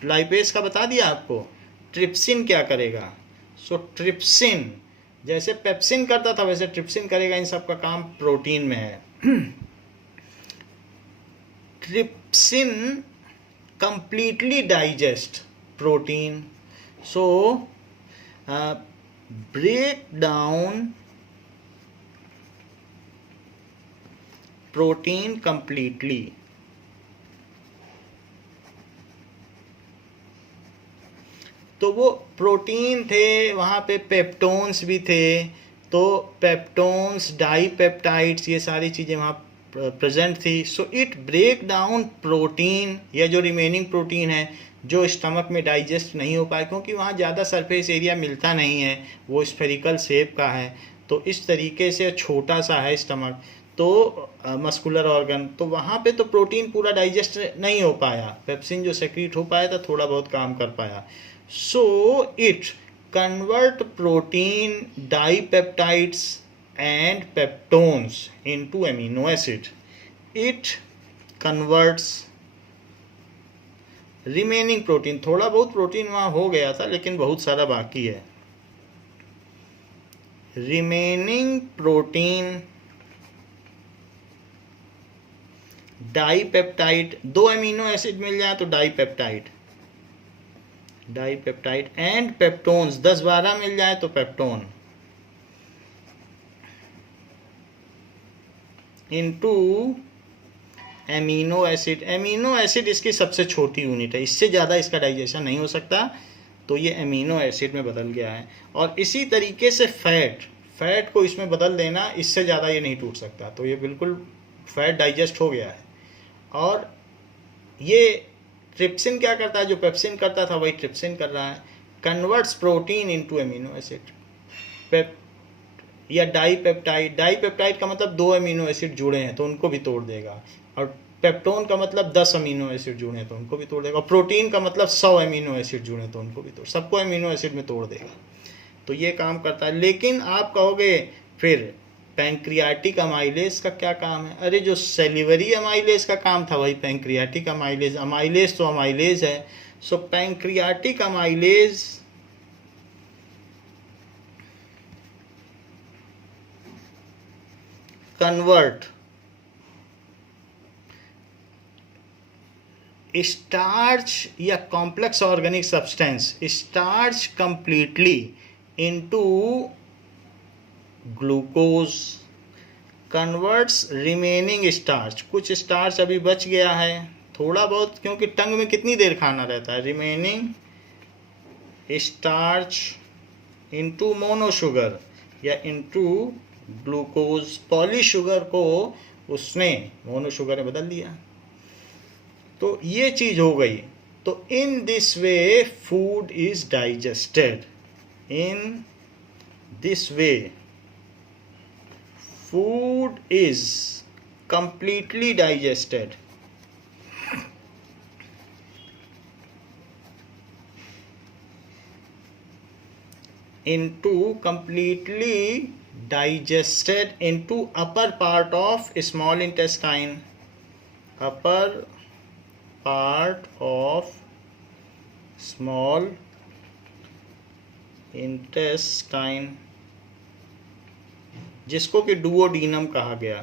लाइपेज का, बता दिया आपको, ट्रिप्सिन क्या करेगा। सो ट्रिप्सिन जैसे पेप्सिन करता था वैसे ट्रिप्सिन करेगा, इन सब का काम प्रोटीन में है। Trypsin completely digest protein, so break down protein completely. तो वो प्रोटीन थे, वहाँ पे पेप्टोन्स भी थे, तो पेप्टोन्स, डाईपेप्टाइड्स, ये सारी चीज़ें वहाँ प्रेजेंट थी। So it break down protein, या जो रिमेनिंग प्रोटीन है जो स्टमक में डाइजेस्ट नहीं हो पाए, क्योंकि वहाँ ज़्यादा सरफेस एरिया मिलता नहीं है, वो स्फेरिकल शेप का है, तो इस तरीके से छोटा सा है स्टमक, तो मस्कुलर ऑर्गन, तो वहाँ पे तो प्रोटीन पूरा डाइजेस्ट नहीं हो पाया, पेप्सिन जो सेक्रीट हो पाया था थोड़ा बहुत काम कर पाया। So it convert protein, dipeptides and peptones into amino acid. It converts remaining protein, थोड़ा बहुत प्रोटीन वहाँ हो गया था लेकिन बहुत सारा बाकी है। Remaining protein dipeptide, 2 amino acid मिल जाए तो डाइपेप्टाइड, डाइपेप्टाइड एंड पेप्टोन्स 10-12 मिल जाए तो peptone, into amino acid. Amino acid इसकी सबसे छोटी यूनिट है, इससे ज़्यादा इसका डाइजेशन नहीं हो सकता, तो ये एमिनो एसिड में बदल गया है। और इसी तरीके से फैट को इसमें बदल देना, इससे ज़्यादा ये नहीं टूट सकता, तो ये बिल्कुल फैट डाइजेस्ट हो गया है। और ये ट्रिप्सिन क्या करता है, जो पेप्सिन करता था वही ट्रिप्सिन कर रहा है, converts protein into amino acid. या डाइपेप्टाइड, डाइपेप्टाइड का मतलब 2 एमिनो एसिड जुड़े हैं तो उनको भी तोड़ देगा, और पेप्टोन का मतलब 10 अमीनो एसिड जुड़े हैं तो उनको भी तोड़ देगा, और प्रोटीन का मतलब 100 एमिनो एसिड जुड़े तो उनको भी तोड़, सबको एमिनो एसिड में तोड़ देगा। तो ये काम करता है। लेकिन आप कहोगे फिर पैंक्रियाटिक अमाइलेज का क्या काम है? अरे जो सेलिवरी अमाइलेज का काम था वही पैंक्रियाटिक अमाइलेज, अमाइलेज तो अमाइलेज है। So pancreatic amylase convert starch या complex organic substance, starch completely into glucose, converts remaining starch, कुछ स्टार्च अभी बच गया है थोड़ा बहुत, क्योंकि टंग में कितनी देर खाना रहता है, रिमेनिंग स्टार्च इनटू मोनोशुगर या इनटू ग्लूकोज, पॉलीशुगर को उसने मोनोशुगर में बदल दिया। तो ये चीज हो गई। तो इन this way food is digested, in this way food is completely digested into upper part of small intestine, upper part of small intestine, जिसको कि डुओडीनम कहा गया।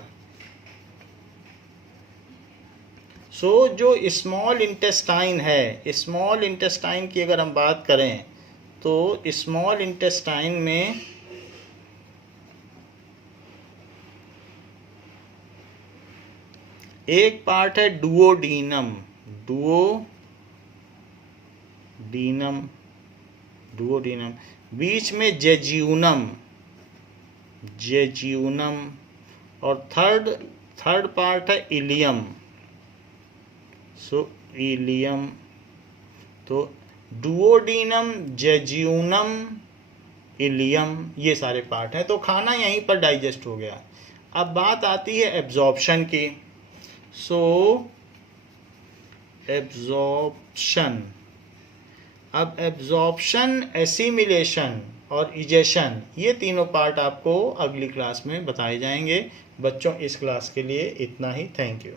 सो जो स्मॉल इंटेस्टाइन है, स्मॉल इंटेस्टाइन की अगर हम बात करें तो स्मॉल इंटेस्टाइन में एक पार्ट है डुओडीनम, डुओडीनम, बीच में जेज्यूनम, और थर्ड पार्ट है इलियम, सो इलियम। तो डुओडीनम, जेज्यूनम, इलियम, ये सारे पार्ट हैं। तो खाना यहीं पर डाइजेस्ट हो गया। अब बात आती है एब्जॉर्प्शन की। सो एब्जॉर्प्शन, अब एब्जॉर्प्शन, एसिमिलेशन और इजेशन, ये तीनों पार्ट आपको अगली क्लास में बताए जाएंगे। बच्चों इस क्लास के लिए इतना ही। Thank you.